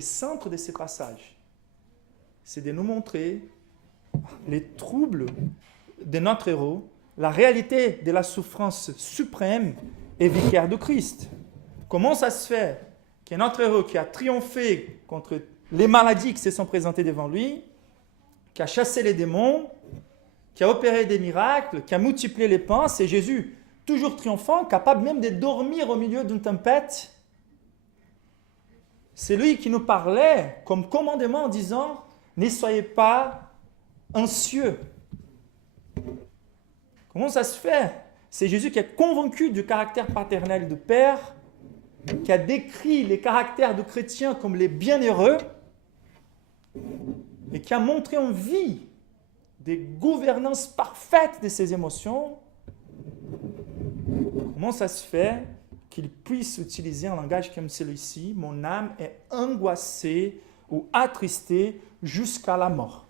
Le centre de ces passages, c'est de nous montrer les troubles de notre héros, la réalité de la souffrance suprême et vicaire de Christ. Comment ça se fait que notre héros qui a triomphé contre les maladies qui se sont présentées devant lui, qui a chassé les démons, qui a opéré des miracles, qui a multiplié les pains, c'est Jésus, toujours triomphant, capable même de dormir au milieu d'une tempête. C'est lui qui nous parlait comme commandement en disant « Ne soyez pas anxieux ». Comment ça se fait? C'est Jésus qui est convaincu du caractère paternel du Père, qui a décrit les caractères de chrétiens comme les bienheureux et qui a montré en vie des gouvernances parfaites de ses émotions. Comment ça se fait qu'il puisse utiliser un langage comme celui-ci? Mon âme est angoissée ou attristée jusqu'à la mort.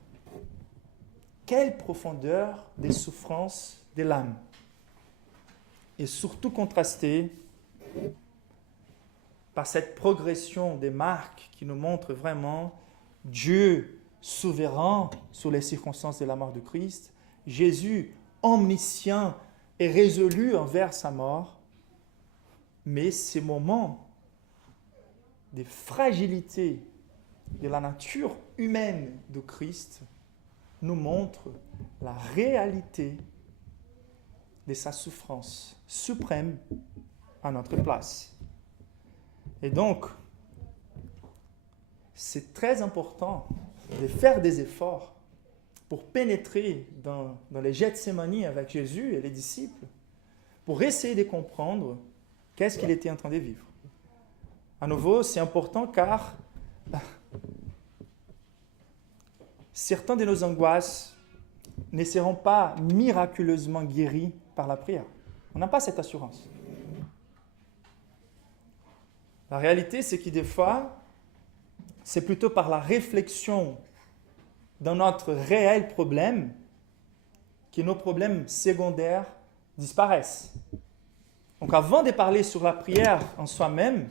Quelle profondeur des souffrances de l'âme. Et surtout contrastée par cette progression des marques qui nous montre vraiment Dieu souverain sur les circonstances de la mort de Christ, Jésus omniscient et résolu envers sa mort, mais ces moments de fragilité de la nature humaine de Christ nous montrent la réalité de sa souffrance suprême à notre place. Et donc, c'est très important de faire des efforts pour pénétrer dans les Gethsémani avec Jésus et les disciples, pour essayer de comprendre qu'est-ce qu'il était en train de vivre. À nouveau, c'est important car certains de nos angoisses ne seront pas miraculeusement guéris par la prière. On n'a pas cette assurance. La réalité, c'est que des fois, c'est plutôt par la réflexion dans notre réel problème que nos problèmes secondaires disparaissent. Donc avant de parler sur la prière en soi-même,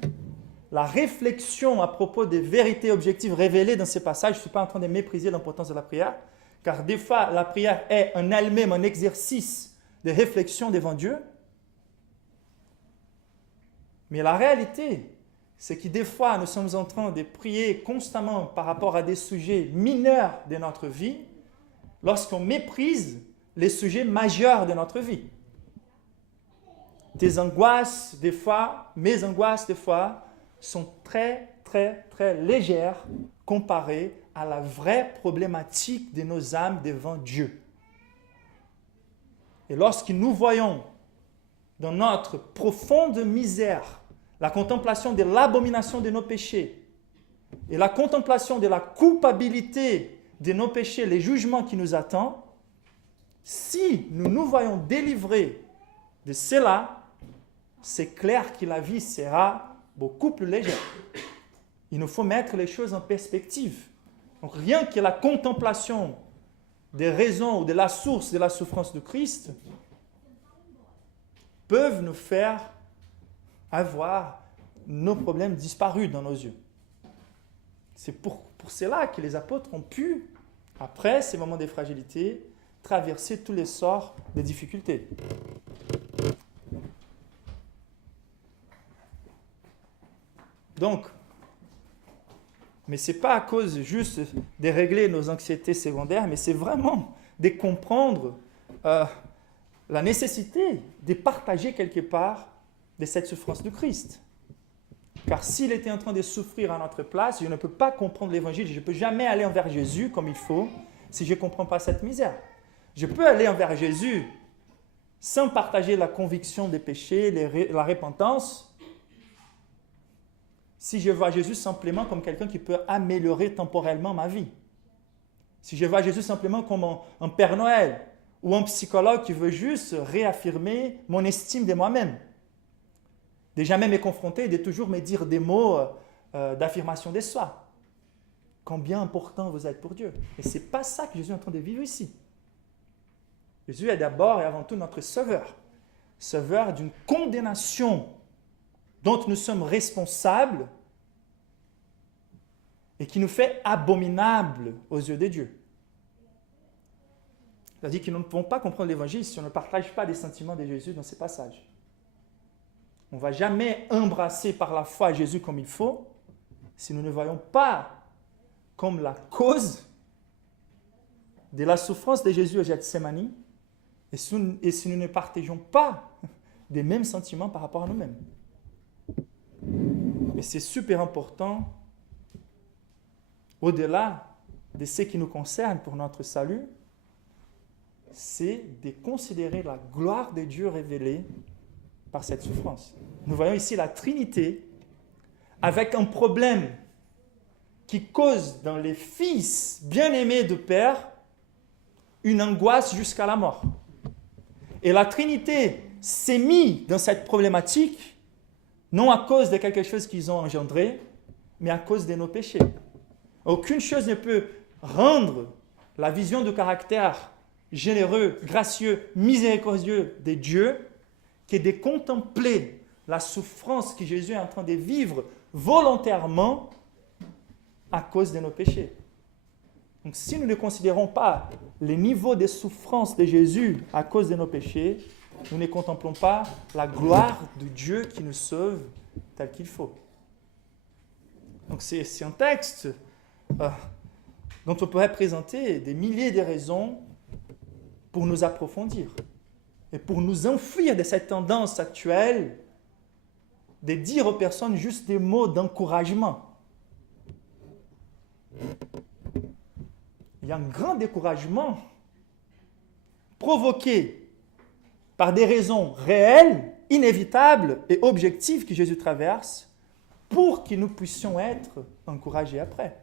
la réflexion à propos des vérités objectives révélées dans ces passages, je ne suis pas en train de mépriser l'importance de la prière, car des fois la prière est en elle-même un exercice de réflexion devant Dieu. Mais la réalité, c'est que des fois nous sommes en train de prier constamment par rapport à des sujets mineurs de notre vie, lorsqu'on méprise les sujets majeurs de notre vie. Tes angoisses, des fois, mes angoisses, des fois, sont très, très, très légères comparées à la vraie problématique de nos âmes devant Dieu. Et lorsque nous voyons dans notre profonde misère la contemplation de l'abomination de nos péchés et la contemplation de la culpabilité de nos péchés, les jugements qui nous attendent, si nous nous voyons délivrés de cela, c'est clair que la vie sera beaucoup plus légère. Il nous faut mettre les choses en perspective. Donc rien que la contemplation des raisons ou de la source de la souffrance de Christ peuvent nous faire avoir nos problèmes disparus dans nos yeux. C'est pour cela que les apôtres ont pu, après ces moments de fragilité, traverser tous les sorts des difficultés. Donc, mais ce n'est pas à cause juste de régler nos anxiétés secondaires, mais c'est vraiment de comprendre la nécessité de partager quelque part de cette souffrance de Christ. Car s'il était en train de souffrir à notre place, je ne peux pas comprendre l'évangile, je ne peux jamais aller envers Jésus comme il faut si je ne comprends pas cette misère. Je peux aller envers Jésus sans partager la conviction des péchés, la repentance, si je vois Jésus simplement comme quelqu'un qui peut améliorer temporellement ma vie. Si je vois Jésus simplement comme un Père Noël ou un psychologue qui veut juste réaffirmer mon estime de moi-même. De jamais me confronter, de toujours me dire des mots d'affirmation de soi. Combien important vous êtes pour Dieu. Et ce n'est pas ça que Jésus est en train de vivre ici. Jésus est d'abord et avant tout notre sauveur. Sauveur d'une condamnation dont nous sommes responsables et qui nous fait abominables aux yeux de Dieu. C'est-à-dire qu'ils ne vont pas comprendre l'évangile si on ne partage pas des sentiments de Jésus dans ces passages. On ne va jamais embrasser par la foi Jésus comme il faut si nous ne voyons pas comme la cause de la souffrance de Jésus au Gethsémani et si nous ne partageons pas des mêmes sentiments par rapport à nous-mêmes. Et c'est super important, au-delà de ce qui nous concerne pour notre salut, c'est de considérer la gloire de Dieu révélée par cette souffrance. Nous voyons ici la Trinité avec un problème qui cause dans les fils bien-aimés de Père une angoisse jusqu'à la mort. Et la Trinité s'est mise dans cette problématique non à cause de quelque chose qu'ils ont engendré, mais à cause de nos péchés. Aucune chose ne peut rendre la vision du caractère généreux, gracieux, miséricordieux de Dieu que de contempler la souffrance que Jésus est en train de vivre volontairement à cause de nos péchés. Donc si nous ne considérons pas le niveau de souffrance de Jésus à cause de nos péchés, nous ne contemplons pas la gloire de Dieu qui nous sauve tel qu'il faut. Donc c'est un texte dont on pourrait présenter des milliers de raisons pour nous approfondir et pour nous enfuir de cette tendance actuelle de dire aux personnes juste des mots d'encouragement. Il y a un grand découragement provoqué par des raisons réelles, inévitables et objectives que Jésus traverse pour que nous puissions être encouragés après.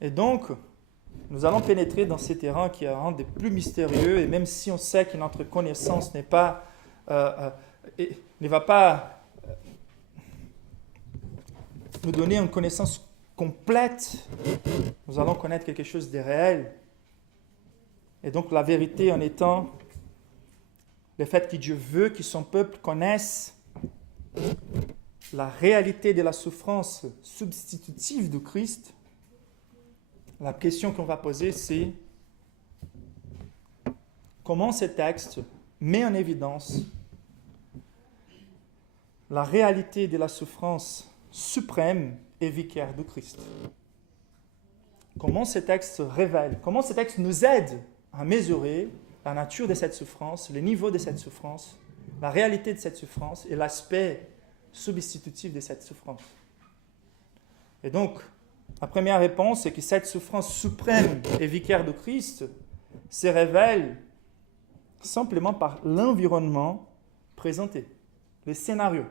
Et donc, nous allons pénétrer dans ces terrains qui rendent des plus mystérieux, et même si on sait que notre connaissance ne va pas nous donner une connaissance complète, nous allons connaître quelque chose de réel. Et donc la vérité en étant le fait que Dieu veut que son peuple connaisse la réalité de la souffrance substitutive du Christ. La question qu'on va poser, c'est comment ce texte met en évidence la réalité de la souffrance suprême et vicaire du Christ. Comment ce texte révèle, comment ce texte nous aide à mesurer la nature de cette souffrance, le niveau de cette souffrance, la réalité de cette souffrance et l'aspect substitutif de cette souffrance. Et donc, la première réponse est que cette souffrance suprême et vicaire de Christ se révèle simplement par l'environnement présenté, le scénario.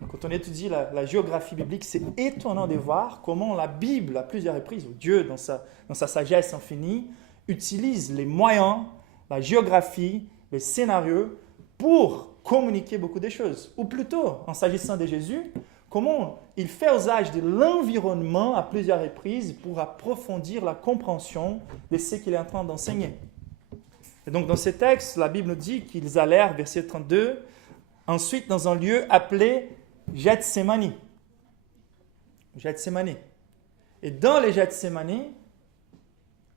Donc, quand on étudie la géographie biblique, c'est étonnant de voir comment la Bible, à plusieurs reprises, ou Dieu, dans sa sagesse infinie, utilise les moyens, la géographie, les scénarios pour communiquer beaucoup de choses. Ou plutôt, en s'agissant de Jésus, comment il fait usage de l'environnement à plusieurs reprises pour approfondir la compréhension de ce qu'il est en train d'enseigner. Et donc, dans ces textes, la Bible nous dit qu'ils allèrent, verset 32, ensuite dans un lieu appelé Gethsémani. Gethsémani. Et dans les Gethsémani,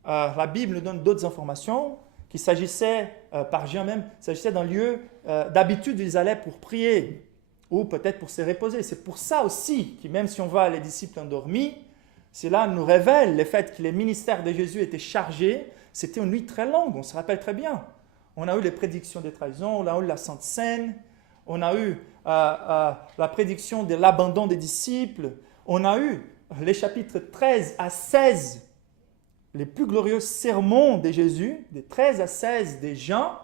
la Bible nous donne d'autres informations qu'il s'agissait, par Jean même, il s'agissait d'un lieu, d'habitude ils allaient pour prier ou peut-être pour se reposer. C'est pour ça aussi que même si on voit les disciples endormis, cela nous révèle le fait que le ministère de Jésus était chargé. C'était une nuit très longue, on se rappelle très bien. On a eu les prédictions des trahisons, on a eu la Sainte Seine, on a eu la prédiction de l'abandon des disciples, on a eu les chapitres 13 à 16, les plus glorieux sermons de Jésus, des 13 à 16 des Jean.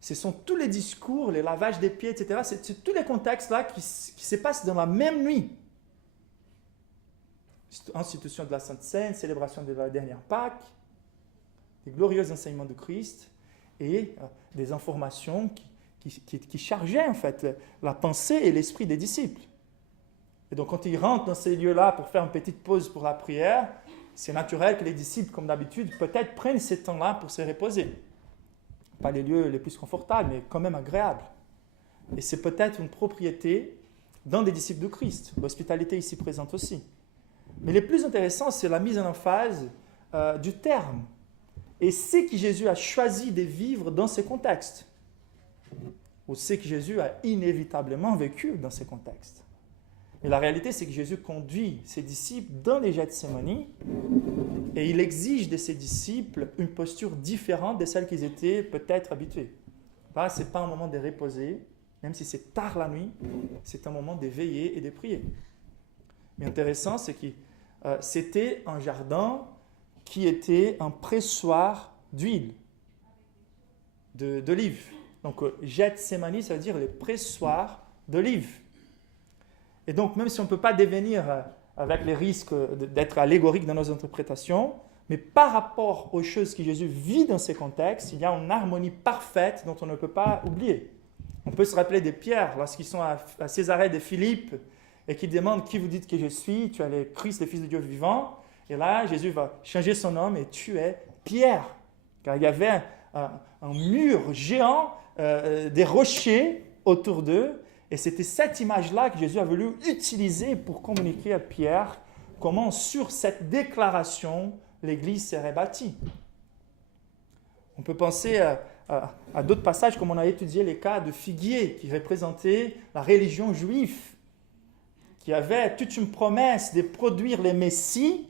Ce sont tous les discours, les lavages des pieds, etc. C'est tous les contextes-là qui se passent dans la même nuit. Institution de la Sainte Seine, célébration de la dernière Pâque, des glorieux enseignements de Christ et des informations qui chargeaient en fait la pensée et l'esprit des disciples. Et donc quand ils rentrent dans ces lieux-là pour faire une petite pause pour la prière, c'est naturel que les disciples, comme d'habitude, peut-être prennent ce temps-là pour se reposer. Pas les lieux les plus confortables, mais quand même agréables. Et c'est peut-être une propriété dans des disciples de Christ. L'hospitalité ici présente aussi. Mais le plus intéressant, c'est la mise en emphase du terme. Et c'est que Jésus a choisi de vivre dans ces contextes. Ou c'est que Jésus a inévitablement vécu dans ces contextes. Et la réalité, c'est que Jésus conduit ses disciples dans les Gethsémani et il exige de ses disciples une posture différente de celle qu'ils étaient peut-être habitués. Là, ce n'est pas un moment de reposer, même si c'est tard la nuit, c'est un moment de veiller et de prier. Mais intéressant, c'est que c'était un jardin qui était un pressoir d'huile, d'olive. Donc, Gethsémani, ça veut dire les pressoirs d'olive. Et donc, même si on ne peut pas devenir avec les risques d'être allégorique dans nos interprétations, mais par rapport aux choses que Jésus vit dans ces contextes, il y a une harmonie parfaite dont on ne peut pas oublier. On peut se rappeler de Pierre, lorsqu'ils sont à Césarée de Philippe, et qui demandent « Qui vous dites que je suis ?» Tu es le Christ, le Fils de Dieu vivant. Et là, Jésus va changer son nom et tu es Pierre. Car il y avait un mur géant, des rochers autour d'eux. Et c'était cette image-là que Jésus a voulu utiliser pour communiquer à Pierre comment, sur cette déclaration, l'Église serait bâtie. On peut penser à d'autres passages, comme on a étudié les cas de figuier, qui représentaient la religion juive, qui avait toute une promesse de produire les messies,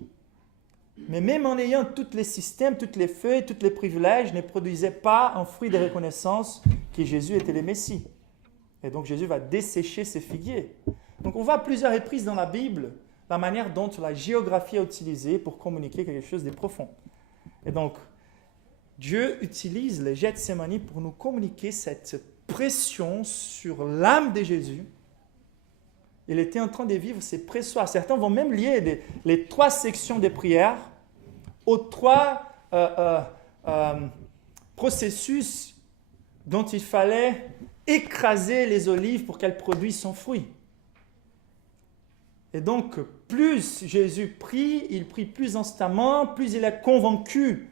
mais même en ayant tous les systèmes, toutes les feuilles, tous les privilèges, ne produisaient pas un fruit de reconnaissance que Jésus était le Messie. Et donc Jésus va dessécher ces figuiers. Donc on voit à plusieurs reprises dans la Bible la manière dont la géographie est utilisée pour communiquer quelque chose de profond. Et donc Dieu utilise les Gethsémani pour nous communiquer cette pression sur l'âme de Jésus. Il était en train de vivre ces pressoirs. Certains vont même lier les 3 sections des prières aux 3 processus dont il fallait écraser les olives pour qu'elles produisent son fruit. Et donc, plus Jésus prie, il prie plus instamment, plus il est convaincu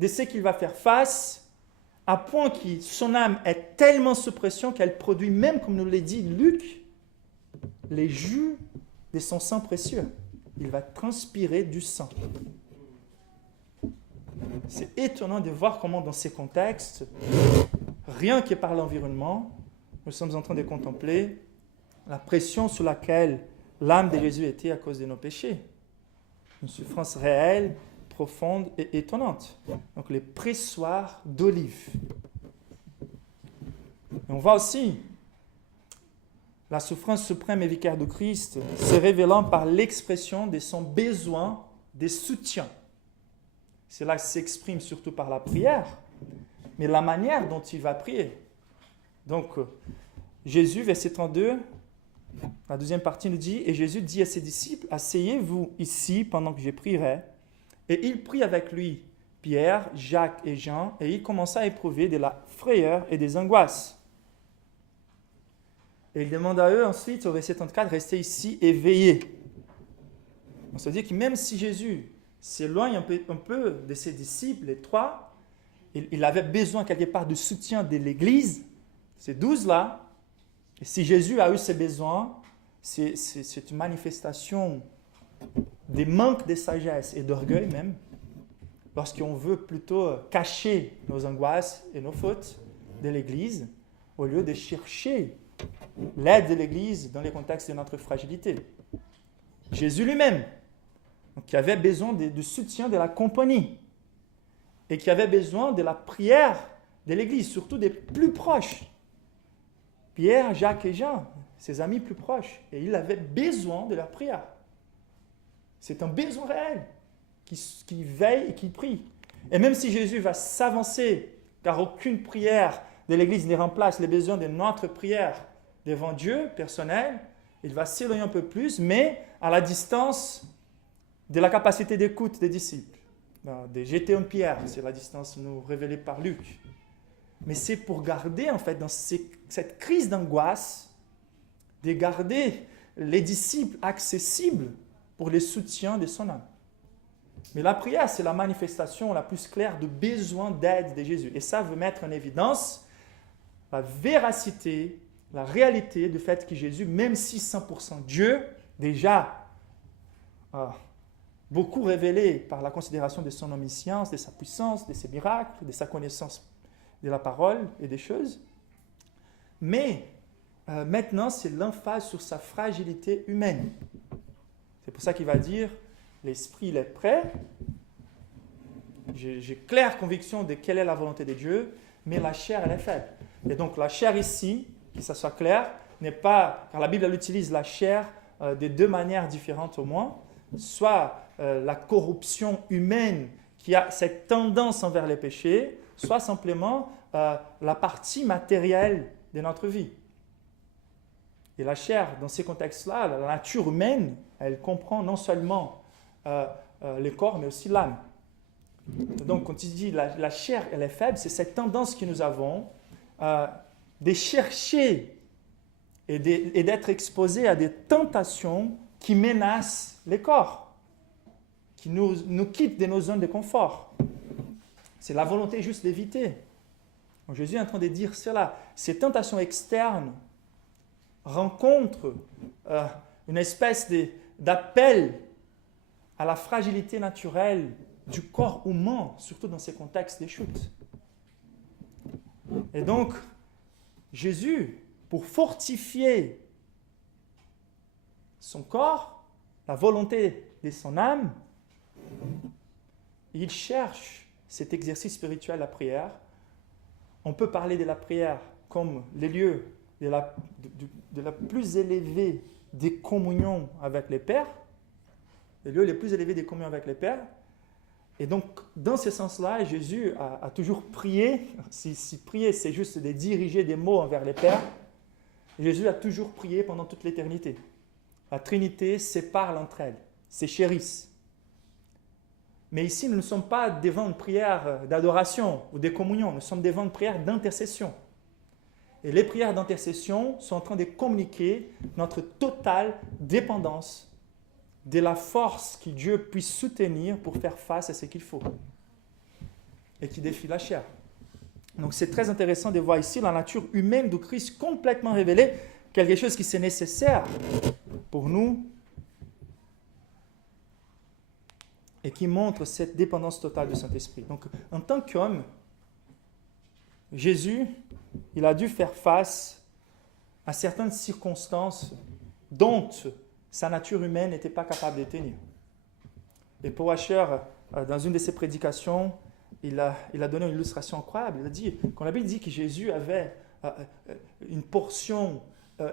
de ce qu'il va faire face, à point que son âme est tellement sous pression qu'elle produit même, comme nous l'a dit Luc, les jus de son sang précieux. Il va transpirer du sang. C'est étonnant de voir comment dans ces contextes, rien que par l'environnement, nous sommes en train de contempler la pression sous laquelle l'âme de Jésus était à cause de nos péchés. Une souffrance réelle, profonde et étonnante. Donc les pressoirs d'olive. Et on voit aussi la souffrance suprême et vicaire de Christ se révélant par l'expression de son besoin de soutien. Cela s'exprime surtout par la prière, mais la manière dont il va prier. Donc, Jésus, verset 32, la deuxième partie nous dit, « Et Jésus dit à ses disciples, asseyez-vous ici pendant que je prierai. » Et il prit avec lui Pierre, Jacques et Jean, et il commença à éprouver de la frayeur et des angoisses. Et il demande à eux ensuite, au verset 34, « Restez ici et veillez. » On se dit que même si Jésus s'éloigne un peu de ses disciples, les 3, il avait besoin quelque part de soutien de l'Église, ces 12-là. Et si Jésus a eu ces besoins, c'est une manifestation des manques de sagesse et d'orgueil même, lorsqu'on veut plutôt cacher nos angoisses et nos fautes de l'Église, au lieu de chercher l'aide de l'Église dans les contextes de notre fragilité. Jésus lui-même, qui avait besoin du soutien de la compagnie et qui avait besoin de la prière de l'Église, surtout des plus proches. Pierre, Jacques et Jean, ses amis plus proches. Et il avait besoin de leur prière. C'est un besoin réel qui veille et qui prie. Et même si Jésus va s'avancer, car aucune prière de l'Église ne remplace les besoins de notre prière devant Dieu personnel, il va s'éloigner un peu plus, mais à la distance de la capacité d'écoute des disciples. De jeter une pierre, c'est la distance nous révélée par Luc. Mais c'est pour garder, en fait, dans cette crise d'angoisse, de garder les disciples accessibles pour le soutien de son âme. Mais la prière, c'est la manifestation la plus claire de besoin d'aide de Jésus. Et ça veut mettre en évidence la véracité la réalité du fait que Jésus, même si 100% Dieu, déjà beaucoup révélé par la considération de son omniscience, de sa puissance, de ses miracles, de sa connaissance de la parole et des choses. Mais maintenant, c'est l'emphase sur sa fragilité humaine. C'est pour ça qu'il va dire, l'esprit il est prêt, j'ai claire conviction de quelle est la volonté de Dieu, mais la chair elle est faible. Et donc la chair ici, que ça soit clair, n'est pas, car la Bible elle utilise la chair de deux manières différentes au moins, soit la corruption humaine qui a cette tendance envers les péchés, soit simplement la partie matérielle de notre vie. Et la chair, dans ces contextes-là, la nature humaine, elle comprend non seulement le corps, mais aussi l'âme. Donc, quand il dit la chair, elle est faible, c'est cette tendance que nous avons de chercher et d'être exposés à des tentations qui menacent les corps, qui nous quittent de nos zones de confort. C'est la volonté juste d'éviter. Donc, Jésus est en train de dire cela. Ces tentations externes rencontrent une espèce d'appel à la fragilité naturelle du corps humain, surtout dans ces contextes de chute. Et donc, Jésus, pour fortifier son corps, la volonté de son âme, il cherche cet exercice spirituel, la prière. On peut parler de la prière comme les lieux de la plus élevée des communions avec les pères, les lieux les plus élevés des communions avec les pères. Et donc, dans ce sens-là, Jésus a toujours prié. Si prier, c'est juste de diriger des mots envers les pères, Jésus a toujours prié pendant toute l'éternité. La Trinité sépare entre elles, se chérissent. Mais ici, nous ne sommes pas devant une prière d'adoration ou de communion, nous sommes devant une prière d'intercession. Et les prières d'intercession sont en train de communiquer notre totale dépendance de la force que Dieu puisse soutenir pour faire face à ce qu'il faut et qui défie la chair. Donc c'est très intéressant de voir ici la nature humaine du Christ complètement révélée, quelque chose qui c'est nécessaire pour nous et qui montre cette dépendance totale du Saint-Esprit. Donc en tant qu'homme, Jésus, il a dû faire face à certaines circonstances dont sa nature humaine n'était pas capable de tenir. Et Paul Washer, dans une de ses prédications, il a donné une illustration incroyable. Il a dit, quand la Bible dit que Jésus avait une portion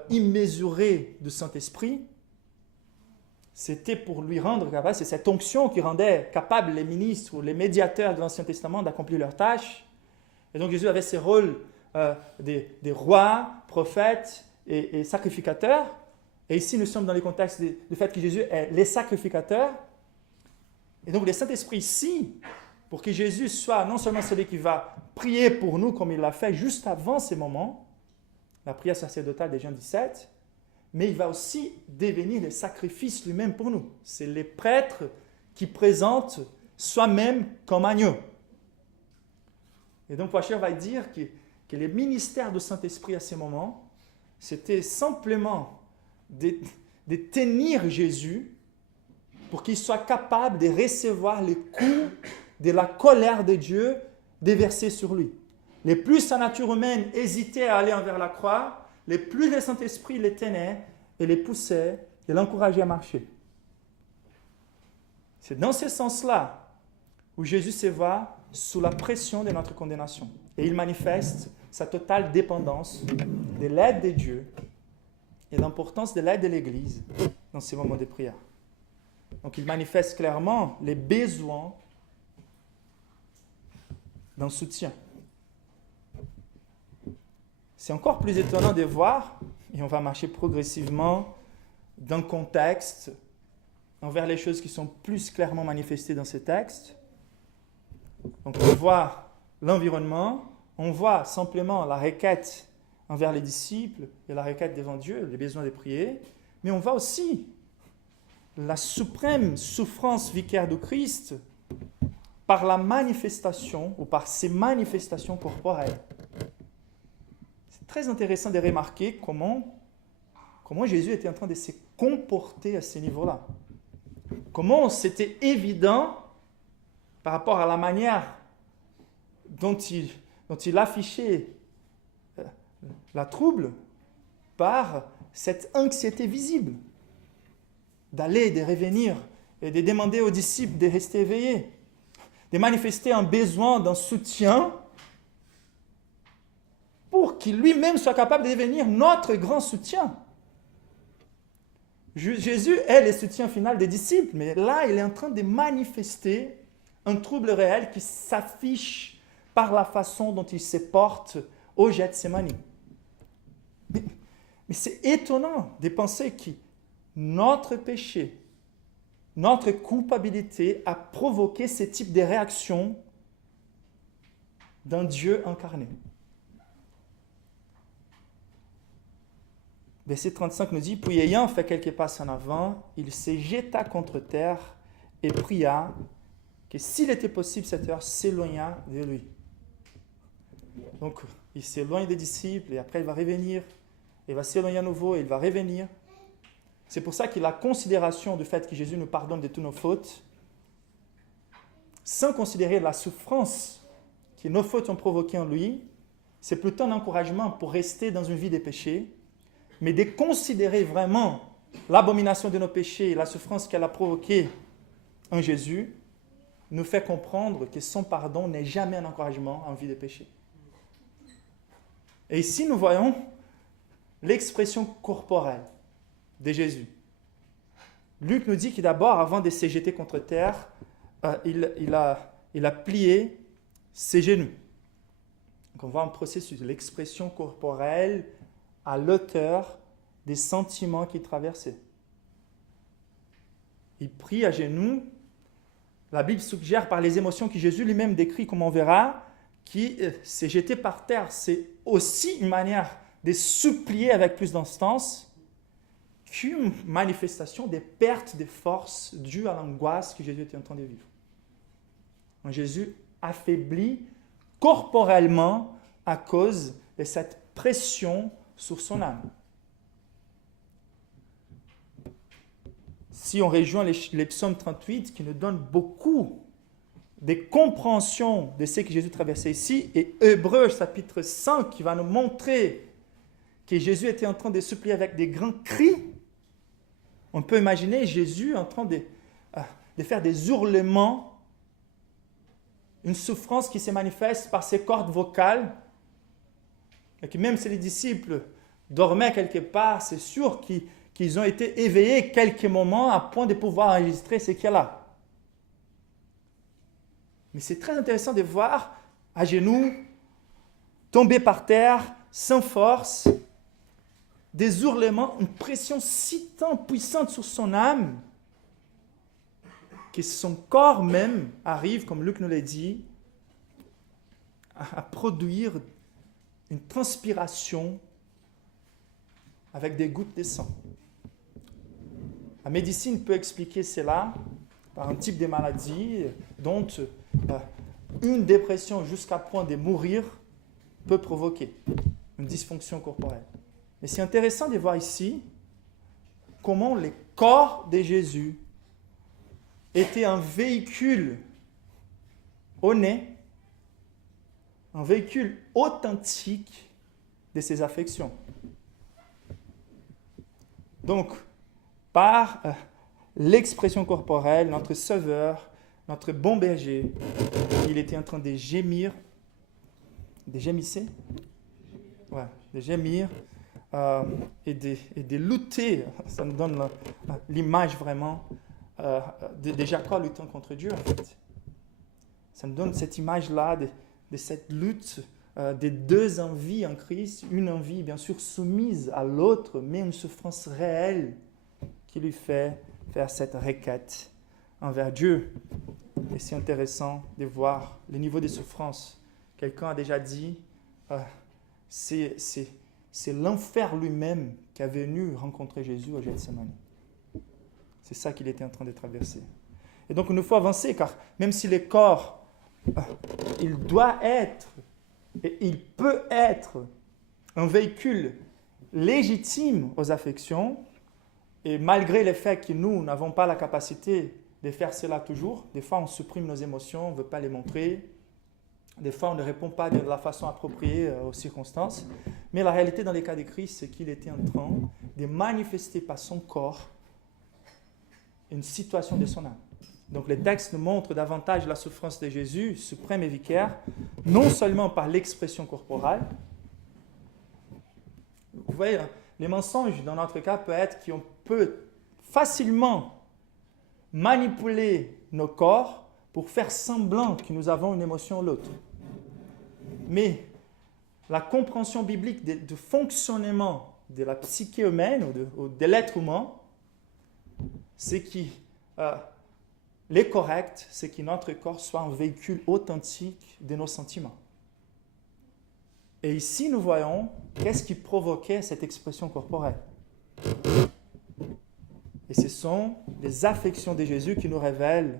immesurée du Saint-Esprit, c'était pour lui rendre capable, c'est cette onction qui rendait capable les ministres ou les médiateurs de l'Ancien Testament d'accomplir leurs tâches. Et donc Jésus avait ces rôles des rois, prophètes et sacrificateurs. Et ici, nous sommes dans le contexte du fait que Jésus est les sacrificateurs. Et donc, le Saint-Esprit ici, pour que Jésus soit non seulement celui qui va prier pour nous, comme il l'a fait juste avant ces moments, la prière sacerdotale de Jean 17, mais il va aussi devenir le sacrifice lui-même pour nous. C'est les prêtres qui présentent soi-même comme agneau. Et donc, Washer va dire que le ministère du Saint-Esprit à ces moments, c'était simplement de tenir Jésus pour qu'il soit capable de recevoir les coups de la colère de Dieu déversés sur lui. Les plus sa nature humaine hésitait à aller envers la croix, les plus le Saint-Esprit les tenait et les poussait et l'encourageait à marcher. C'est dans ce sens-là où Jésus se voit sous la pression de notre condamnation. Et il manifeste sa totale dépendance de l'aide de Dieu et l'importance de l'aide de l'Église dans ces moments de prière. Donc il manifeste clairement les besoins d'un soutien. C'est encore plus étonnant de voir, et on va marcher progressivement d'un contexte envers les choses qui sont plus clairement manifestées dans ces textes. Donc on voit l'environnement, on voit simplement la requête envers les disciples et la requête devant Dieu, les besoins de prier, mais on voit aussi la suprême souffrance vicaire du Christ par la manifestation ou par ses manifestations corporelles. C'est très intéressant de remarquer comment Jésus était en train de se comporter à ce niveau-là. Comment c'était évident par rapport à la manière dont il affichait la trouble par cette anxiété visible d'aller, de revenir et de demander aux disciples de rester éveillés, de manifester un besoin d'un soutien pour qu'il lui-même soit capable de devenir notre grand soutien. Jésus est le soutien final des disciples, mais là, il est en train de manifester un trouble réel qui s'affiche par la façon dont il se porte au Gethsémani. Mais c'est étonnant de penser que notre péché, notre culpabilité a provoqué ce type de réaction d'un Dieu incarné. Verset 35 nous dit, « Puis ayant fait quelques pas en avant, il se jeta contre terre et pria que s'il était possible, cette heure s'éloignât de lui. » Donc, il s'éloigne des disciples et après il va revenir, il va s'éloigner à nouveau et il va revenir. C'est pour ça qu'il a considération du fait que Jésus nous pardonne de toutes nos fautes, sans considérer la souffrance que nos fautes ont provoquée en lui. C'est plutôt un encouragement pour rester dans une vie de péché, mais de considérer vraiment l'abomination de nos péchés et la souffrance qu'elle a provoquée en Jésus, nous fait comprendre que son pardon n'est jamais un encouragement en vie de péché. Et ici, nous voyons l'expression corporelle de Jésus. Luc nous dit que d'abord, avant de se jeter contre terre, il a plié ses genoux. Donc on voit un processus, l'expression corporelle à l'auteur des sentiments qu'il traversait. Il prie à genoux. La Bible suggère par les émotions que Jésus lui-même décrit, comme on verra, qui s'est jeté par terre. C'est aussi une manière de supplier avec plus d'instance qu'une manifestation des pertes de force dues à l'angoisse que Jésus était en train de vivre. Donc Jésus affaibli corporellement à cause de cette pression sur son âme. Si on rejoint les psaumes 38 qui nous donnent beaucoup de compréhension de ce que Jésus traversait ici, et Hébreux chapitre 5 qui va nous montrer que Jésus était en train de supplier avec des grands cris, on peut imaginer Jésus en train de faire des hurlements, une souffrance qui se manifeste par ses cordes vocales, et que même si les disciples dormaient quelque part, c'est sûr qu'ils ont été éveillés quelques moments à point de pouvoir enregistrer ce qu'il y a là. Mais c'est très intéressant de voir à genoux, tomber par terre, sans force, des hurlements, une pression si tant puissante sur son âme que son corps même arrive, comme Luc nous l'a dit, à produire une transpiration avec des gouttes de sang. La médecine peut expliquer cela par un type de maladie dont une dépression jusqu'à point de mourir peut provoquer une dysfonction corporelle. Mais c'est intéressant de voir ici comment le corps de Jésus était un véhicule honnête, un véhicule authentique de ses affections. Donc, par l'expression corporelle, notre Sauveur, notre bon berger, il était en train de gémir, de gémisser, ouais, de gémir et de lutter. Ça nous donne l'image vraiment de Jacob luttant contre Dieu, en fait. Ça nous donne cette image-là de cette lutte des deux envies en Christ, une envie bien sûr soumise à l'autre, mais une souffrance réelle qui lui fait faire cette requête envers Dieu. Et c'est intéressant de voir le niveau de souffrance. Quelqu'un a déjà dit, c'est l'enfer lui-même qui est venu rencontrer Jésus au Gethsémani. C'est ça qu'il était en train de traverser. Et donc il nous faut avancer, car même si le corps, il doit être, et il peut être un véhicule légitime aux affections, et malgré le fait que nous n'avons pas la capacité de faire cela toujours, des fois on supprime nos émotions, on ne veut pas les montrer, des fois on ne répond pas de la façon appropriée aux circonstances, mais la réalité dans les cas de Christ, c'est qu'il était en train de manifester par son corps une situation de son âme. Donc les textes nous montrent davantage la souffrance de Jésus, suprême et vicaire, non seulement par l'expression corporelle. Vous voyez, les mensonges dans notre cas peut être qu'on peut facilement manipuler nos corps pour faire semblant que nous avons une émotion ou l'autre. Mais la compréhension biblique du fonctionnement de la psyché humaine ou de l'être humain, c'est qu'il est correct, c'est que notre corps soit un véhicule authentique de nos sentiments. Et ici, nous voyons qu'est-ce qui provoquait cette expression corporelle. Et ce sont les affections de Jésus qui nous révèlent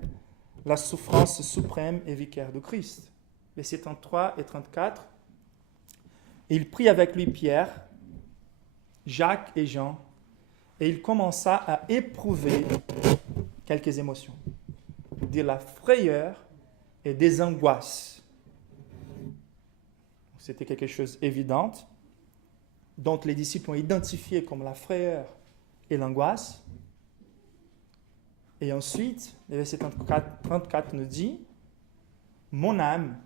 la souffrance suprême et vicaire de Christ. Versets 33 et 34. Il prit avec lui Pierre, Jacques et Jean, et il commença à éprouver quelques émotions, de la frayeur et des angoisses. C'était quelque chose d'évident, dont les disciples ont identifié comme la frayeur et l'angoisse. Et ensuite, le verset 34 nous dit « Mon âme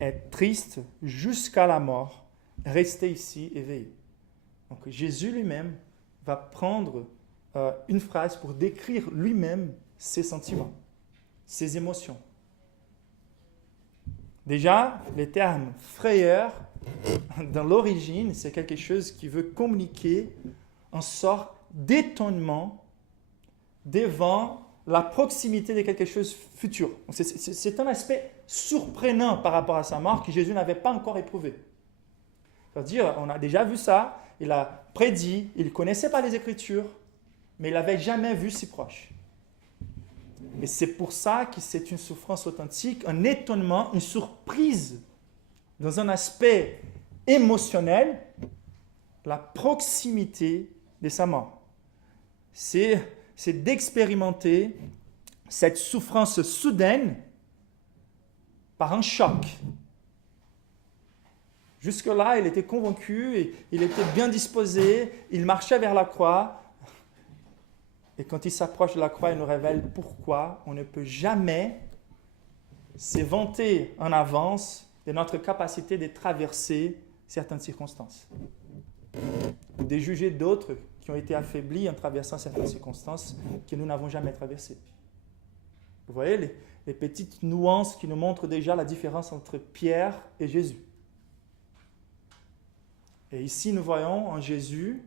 est triste jusqu'à la mort, restez ici éveillé. » Donc Jésus lui-même va prendre une phrase pour décrire lui-même ses sentiments, ses émotions. Déjà, le terme frayeur, dans l'origine, c'est quelque chose qui veut communiquer une sorte d'étonnement devant la proximité de quelque chose futur. C'est un aspect surprenant par rapport à sa mort que Jésus n'avait pas encore éprouvé. C'est-à-dire, on a déjà vu ça, il a prédit, il ne connaissait pas les Écritures, mais il n'avait jamais vu si proche. Et c'est pour ça que c'est une souffrance authentique, un étonnement, une surprise dans un aspect émotionnel, la proximité de sa mort. C'est d'expérimenter cette souffrance soudaine par un choc. Jusque-là, il était convaincu, et il était bien disposé, il marchait vers la croix. Et quand il s'approche de la croix, il nous révèle pourquoi on ne peut jamais se vanter en avance de notre capacité de traverser certaines circonstances, ou de juger d'autres qui ont été affaiblis en traversant certaines circonstances que nous n'avons jamais traversées. Vous voyez les petites nuances qui nous montrent déjà la différence entre Pierre et Jésus. Et ici, nous voyons en Jésus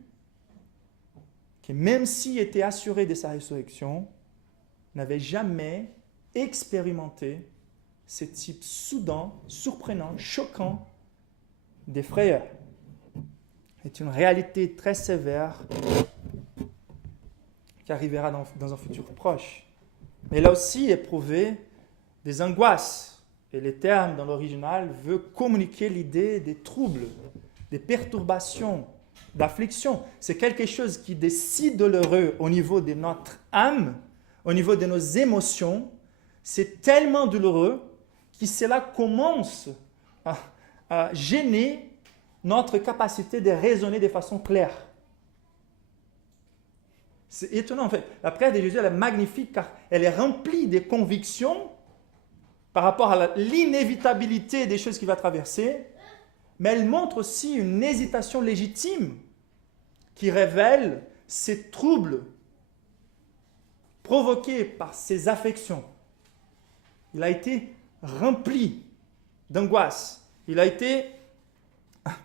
que même s'il était assuré de sa résurrection, n'avait jamais expérimenté ce type soudain, surprenant, choquant des frayeurs. C'est une réalité très sévère qui arrivera dans un futur proche. Mais il a aussi éprouvé des angoisses. Et le terme dans l'original veut communiquer l'idée des troubles, des perturbations, d'affliction. C'est quelque chose qui est si douloureux au niveau de notre âme, au niveau de nos émotions. C'est tellement douloureux que cela commence à gêner notre capacité de raisonner de façon claire. C'est étonnant en fait. La prière de Jésus, elle est magnifique car elle est remplie de convictions par rapport à l'inévitabilité des choses qu'il va traverser, mais elle montre aussi une hésitation légitime qui révèle ces troubles provoqués par ses affections. Il a été rempli d'angoisse. Il a été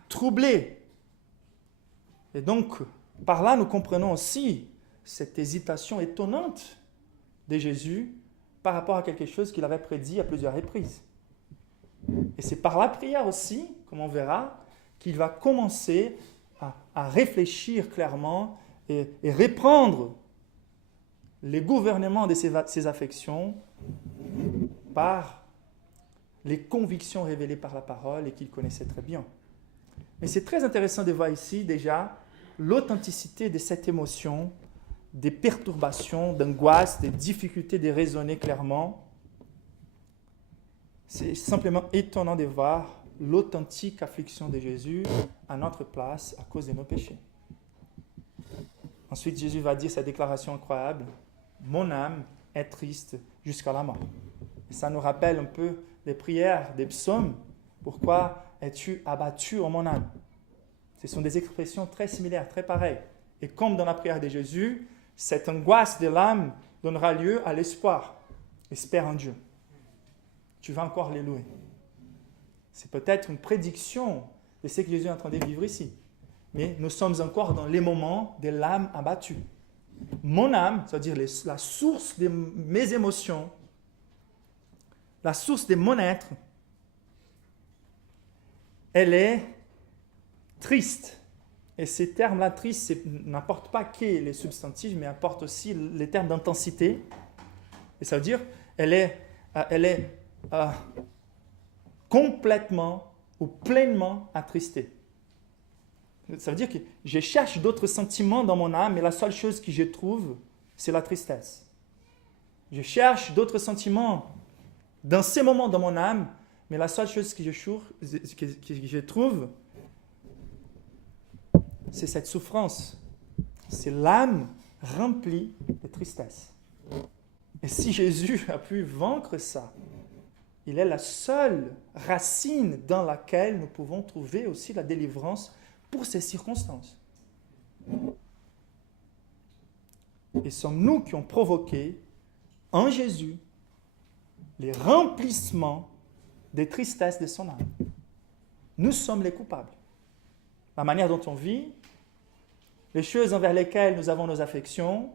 troublé. Et donc, par là, nous comprenons aussi cette hésitation étonnante de Jésus par rapport à quelque chose qu'il avait prédit à plusieurs reprises. Et c'est par la prière aussi, comme on verra, qu'il va commencer à réfléchir clairement et reprendre le gouvernement de ses affections par les convictions révélées par la parole et qu'il connaissait très bien. Mais c'est très intéressant de voir ici déjà l'authenticité de cette émotion, des perturbations, d'angoisse, des difficultés de raisonner clairement. C'est simplement étonnant de voir l'authentique affliction de Jésus à notre place à cause de nos péchés. Ensuite, Jésus va dire cette déclaration incroyable, « Mon âme est triste jusqu'à la mort ». Ça nous rappelle un peu les prières des psaumes. « Pourquoi es-tu abattu, ô mon âme ?» Ce sont des expressions très similaires, très pareilles. Et comme dans la prière de Jésus, cette angoisse de l'âme donnera lieu à l'espoir. Espère en Dieu. Tu vas encore les louer. C'est peut-être une prédiction de ce que Jésus est en train de vivre ici. Mais nous sommes encore dans les moments de l'âme abattue. Mon âme, c'est-à-dire la source de mes émotions, la source de mon être, elle est triste. Et ces termes-là, triste, n'apportent pas que les substantifs, mais apportent aussi les termes d'intensité. Et ça veut dire, elle est complètement ou pleinement attristée. Ça veut dire que je cherche d'autres sentiments dans mon âme, mais la seule chose que je trouve, c'est la tristesse. Je cherche d'autres sentiments dans ces moments dans mon âme, mais la seule chose que je trouve, c'est cette souffrance. C'est l'âme remplie de tristesse. Et si Jésus a pu vaincre ça, il est la seule racine dans laquelle nous pouvons trouver aussi la délivrance pour ces circonstances. Et sommes-nous qui ont provoqué en Jésus les remplissements des tristesses de son âme. Nous sommes les coupables. La manière dont on vit, les choses envers lesquelles nous avons nos affections,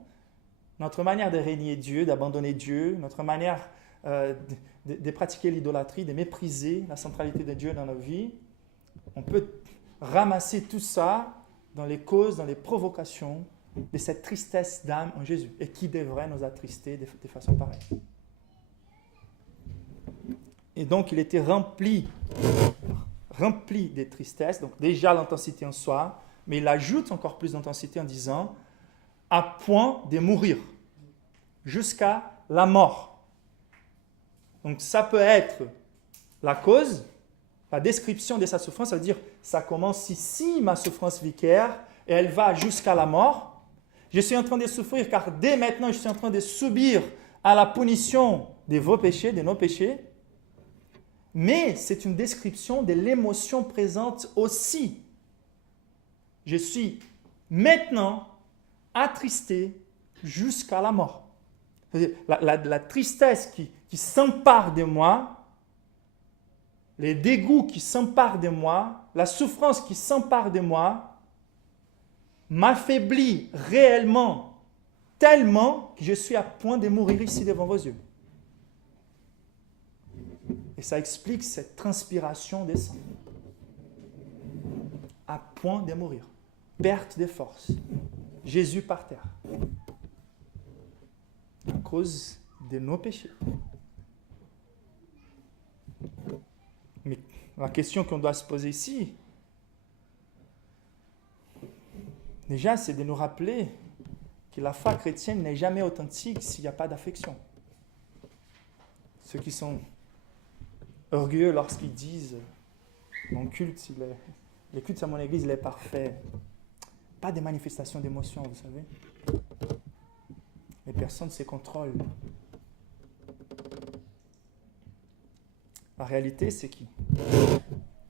notre manière de régner Dieu, d'abandonner Dieu, notre manière de pratiquer l'idolâtrie, de mépriser la centralité de Dieu dans nos vies, on peut ramasser tout ça dans les causes, dans les provocations de cette tristesse d'âme en Jésus et qui devrait nous attrister de façon pareille. Et donc, il était rempli de tristesse, donc déjà l'intensité en soi, mais il ajoute encore plus d'intensité en disant « à point de mourir, jusqu'à la mort ». Donc, ça peut être la cause, la description de sa souffrance, ça veut dire ça commence ici, ma souffrance vicaire, et elle va jusqu'à la mort. Je suis en train de souffrir car dès maintenant, je suis en train de subir à la punition de vos péchés, de nos péchés. Mais c'est une description de l'émotion présente aussi. Je suis maintenant attristé jusqu'à la mort. La tristesse qui s'empare de moi, les dégoûts qui s'emparent de moi, la souffrance qui s'empare de moi, m'affaiblit réellement tellement que je suis à point de mourir ici devant vos yeux. Et ça explique cette transpiration des sangs. À point de mourir. Perte de force. Jésus par terre. À cause de nos péchés. Mais la question qu'on doit se poser ici, déjà, c'est de nous rappeler que la foi chrétienne n'est jamais authentique s'il n'y a pas d'affection. Ceux qui sont orgueilleux lorsqu'ils disent mon culte, le culte à mon église, il est parfait. Pas de manifestation d'émotion, vous savez. Les personnes se contrôlent. La réalité, c'est que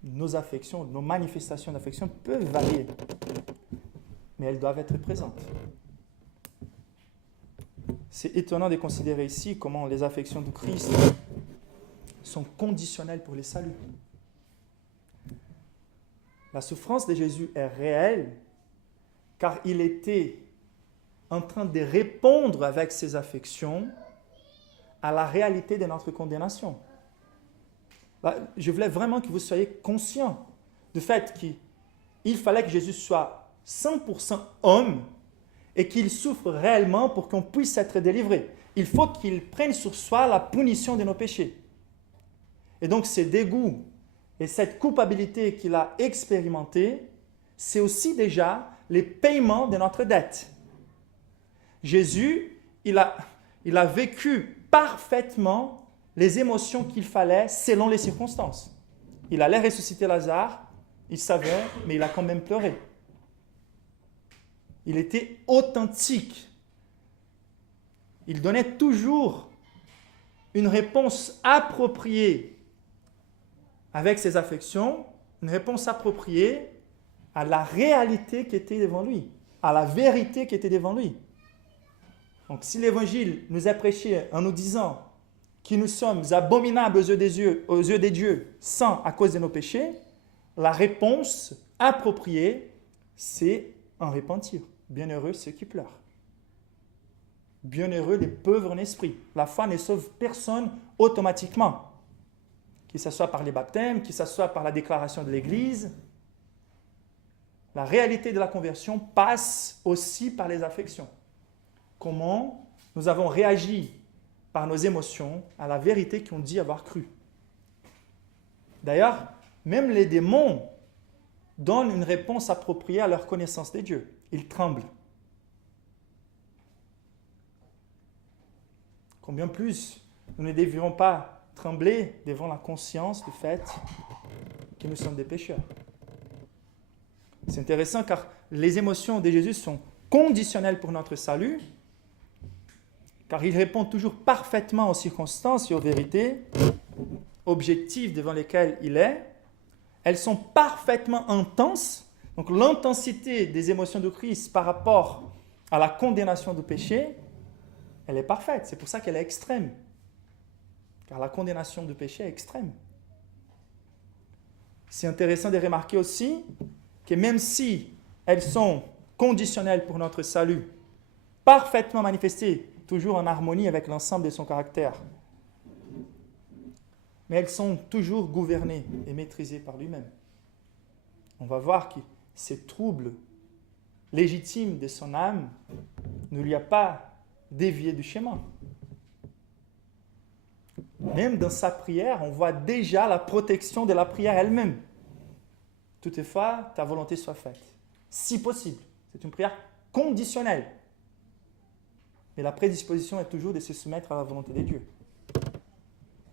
nos affections, nos manifestations d'affection peuvent varier, mais elles doivent être présentes. C'est étonnant de considérer ici comment les affections du Christ sont conditionnelles pour les saluts. La souffrance de Jésus est réelle car il était en train de répondre avec ses affections à la réalité de notre condamnation. Là, je voulais vraiment que vous soyez conscients du fait qu'il fallait que Jésus soit 100% homme et qu'il souffre réellement pour qu'on puisse être délivré. Il faut qu'il prenne sur soi la punition de nos péchés. Et donc ces dégoûts Et cette culpabilité qu'il a expérimentée, c'est aussi déjà les paiements de notre dette. Jésus, il a vécu parfaitement les émotions qu'il fallait selon les circonstances. Il allait ressusciter Lazare, il savait, mais il a quand même pleuré. Il était authentique. Il donnait toujours une réponse appropriée avec ses affections, une réponse appropriée à la réalité qui était devant lui, à la vérité qui était devant lui. Donc si l'évangile nous est prêché en nous disant que nous sommes abominables aux yeux des dieux, sans à cause de nos péchés, la réponse appropriée, c'est en repentir. Bienheureux ceux qui pleurent. Bienheureux les pauvres en esprit. La foi ne sauve personne automatiquement. Que ce soit par les baptêmes, que ce soit par la déclaration de l'Église. La réalité de la conversion passe aussi par les affections. Comment nous avons réagi par nos émotions à la vérité qu'on dit avoir cru. D'ailleurs, même les démons donnent une réponse appropriée à leur connaissance des dieux. Ils tremblent. Combien plus nous ne devrions pas trembler devant la conscience du fait que nous sommes des pécheurs. C'est intéressant car les émotions de Jésus sont conditionnelles pour notre salut, car il répond toujours parfaitement aux circonstances et aux vérités objectives devant lesquelles il est. Elles sont parfaitement intenses. Donc l'intensité des émotions de Christ par rapport à la condamnation du péché, elle est parfaite. C'est pour ça qu'elle est extrême. Car la condamnation du péché est extrême. C'est intéressant de remarquer aussi que même si elles sont conditionnelles pour notre salut, parfaitement manifestées, toujours en harmonie avec l'ensemble de son caractère, mais elles sont toujours gouvernées et maîtrisées par lui-même. On va voir que ces troubles légitimes de son âme ne lui a pas dévié du chemin. Même dans sa prière, on voit déjà la protection de la prière elle-même. Toutefois, ta volonté soit faite, si possible. C'est une prière conditionnelle. Mais la prédisposition est toujours de se soumettre à la volonté de Dieu.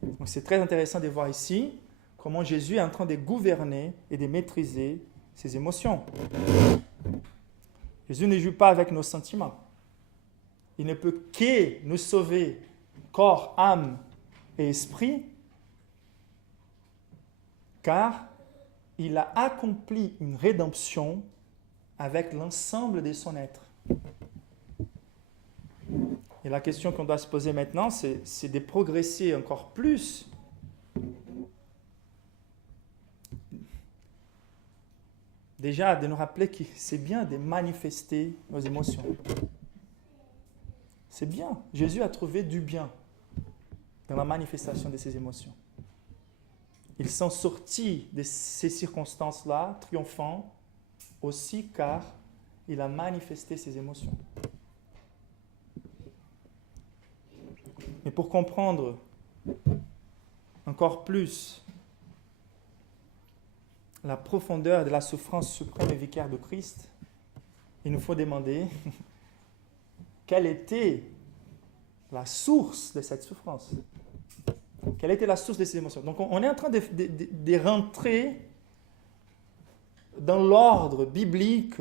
Donc c'est très intéressant de voir ici comment Jésus est en train de gouverner et de maîtriser ses émotions. Jésus ne joue pas avec nos sentiments. Il ne peut que nous sauver corps, âme et esprit, car il a accompli une rédemption avec l'ensemble de son être. Et la question qu'on doit se poser maintenant, c'est de progresser encore plus déjà de nous rappeler que c'est bien de manifester nos émotions. C'est bien. Jésus a trouvé du bien dans la manifestation de ses émotions. Il s'en sortit de ces circonstances-là, triomphant, aussi car il a manifesté ses émotions. Mais pour comprendre encore plus la profondeur de la souffrance suprême et vicaire de Christ, il nous faut demander quelle était la source de cette souffrance. Quelle était la source de ces émotions? Donc on est en train de rentrer dans l'ordre biblique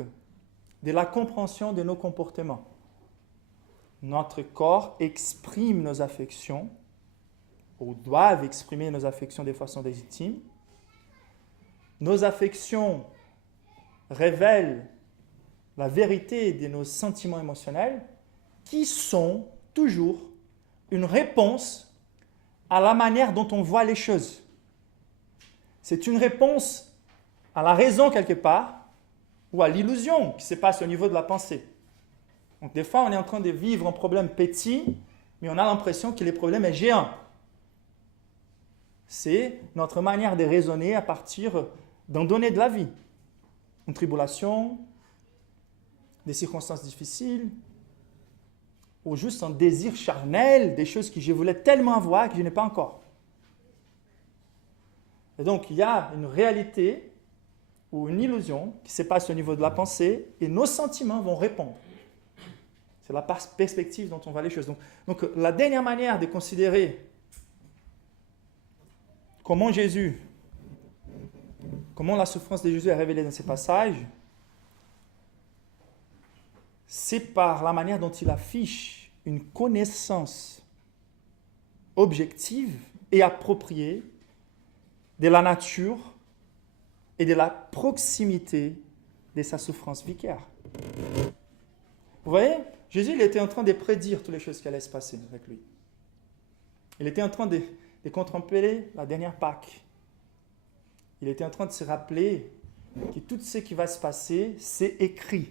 de la compréhension de nos comportements. Notre corps exprime nos affections, ou doivent exprimer nos affections de façon légitime. Nos affections révèlent la vérité de nos sentiments émotionnels qui sont toujours une réponse à la manière dont on voit les choses. C'est une réponse à la raison quelque part ou à l'illusion qui se passe au niveau de la pensée. Donc des fois, on est en train de vivre un problème petit, mais on a l'impression que le problème est géant. C'est notre manière de raisonner à partir d'en donner de la vie. Une tribulation, des circonstances difficiles, ou juste un désir charnel, des choses que je voulais tellement avoir que je n'ai pas encore. Et donc, il y a une réalité ou une illusion qui se passe au niveau de la pensée et nos sentiments vont répondre. C'est la perspective dont on voit les choses. Donc, la dernière manière de considérer comment la souffrance de Jésus est révélée dans ces passages, c'est par la manière dont il affiche une connaissance objective et appropriée de la nature et de la proximité de sa souffrance vicaire. Vous voyez, Jésus il était en train de prédire toutes les choses qui allaient se passer avec lui. Il était en train de contempler la dernière Pâque. Il était en train de se rappeler que tout ce qui va se passer, c'est écrit.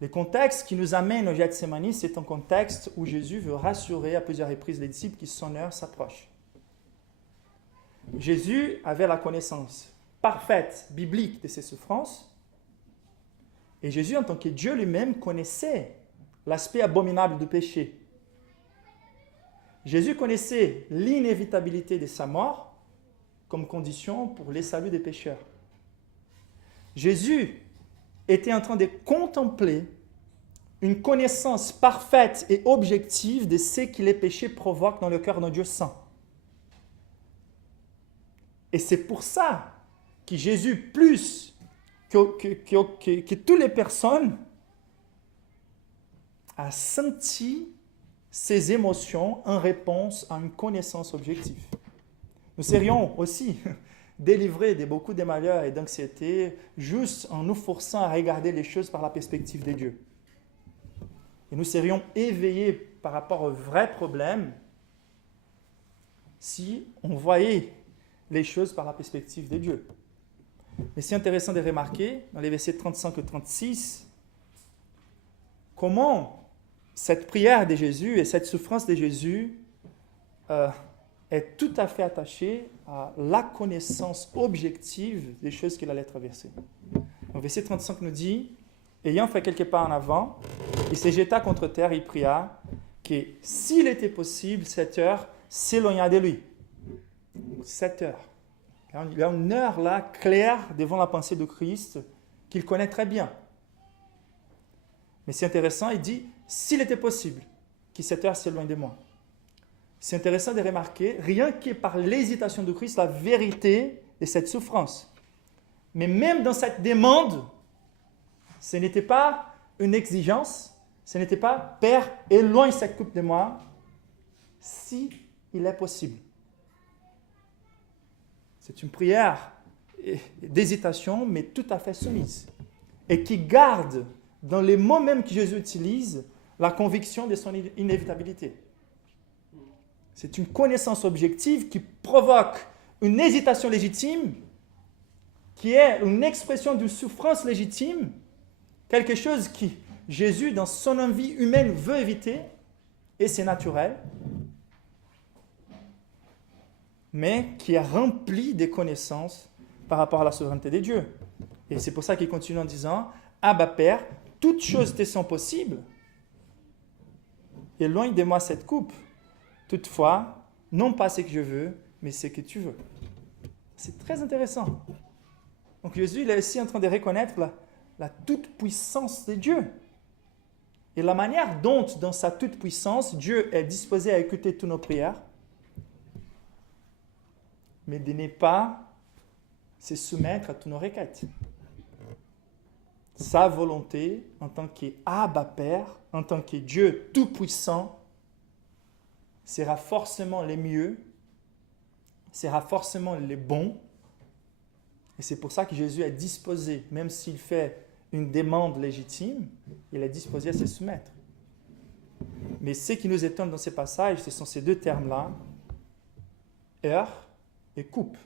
Le contexte qui nous amène au Gethsémani, c'est un contexte où Jésus veut rassurer à plusieurs reprises les disciples que son heure s'approche. Jésus avait la connaissance parfaite, biblique de ses souffrances. Et Jésus, en tant que Dieu lui-même, connaissait l'aspect abominable du péché. Jésus connaissait l'inévitabilité de sa mort comme condition pour le salut des pécheurs. Jésus était en train de contempler une connaissance parfaite et objective de ce que les péchés provoquent dans le cœur d'un Dieu saint. Et c'est pour ça que Jésus, plus que toutes les personnes, a senti ses émotions en réponse à une connaissance objective. Nous serions aussi délivrés de beaucoup de malheurs et d'anxiété juste en nous forçant à regarder les choses par la perspective de Dieu. Et nous serions éveillés par rapport aux vrais problèmes si on voyait les choses par la perspective de Dieu. Mais c'est intéressant de remarquer dans les versets 35 et 36 comment cette prière de Jésus et cette souffrance de Jésus est tout à fait attachée à la connaissance objective des choses qu'il allait traverser. Donc, verset 35 nous dit, ayant fait quelques pas en avant, il se jeta contre terre et il pria que s'il était possible, cette heure s'éloigna de lui. 7 heures. Il y a une heure là, claire, devant la pensée de Christ, qu'il connaît très bien. Mais c'est intéressant, il dit, s'il était possible, que cette heure s'éloigne de moi. C'est intéressant de remarquer, rien que par l'hésitation de Christ, la vérité de cette souffrance. Mais même dans cette demande, ce n'était pas une exigence, ce n'était pas « Père, éloigne cette coupe de moi, si il est possible ». C'est une prière d'hésitation, mais tout à fait soumise. Et qui garde, dans les mots même que Jésus utilise, la conviction de son inévitabilité. C'est une connaissance objective qui provoque une hésitation légitime, qui est une expression d'une souffrance légitime, quelque chose que Jésus, dans son envie humaine, veut éviter, et c'est naturel, mais qui est rempli de connaissances par rapport à la souveraineté de Dieu. Et c'est pour ça qu'il continue en disant, « Abba Père, toutes choses te sont possibles, éloigne de moi cette coupe. Toutefois, non pas ce que je veux, mais ce que tu veux. » C'est très intéressant. Donc Jésus, il est aussi en train de reconnaître la toute-puissance de Dieu. Et la manière dont, dans sa toute-puissance, Dieu est disposé à écouter toutes nos prières, mais de ne pas se soumettre à toutes nos requêtes. Sa volonté, en tant qu'Abba Père, en tant que Dieu tout-puissant, sera forcément le mieux, sera forcément le bon. Et c'est pour ça que Jésus est disposé, même s'il fait une demande légitime, il est disposé à se soumettre. Mais ce qui nous étonne dans ces passages, ce sont ces deux termes-là, heure et coupe.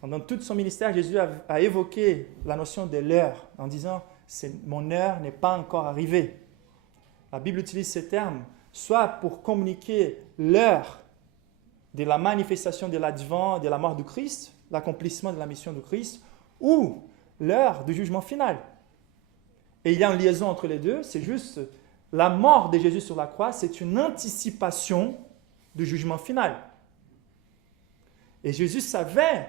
Pendant tout son ministère, Jésus a évoqué la notion de l'heure en disant « mon heure n'est pas encore arrivée ». La Bible utilise ces termes soit pour communiquer l'heure de la manifestation de l'advent, de la mort du Christ, l'accomplissement de la mission du Christ, ou l'heure du jugement final. Et il y a une liaison entre les deux, c'est juste la mort de Jésus sur la croix, c'est une anticipation du jugement final. Et Jésus savait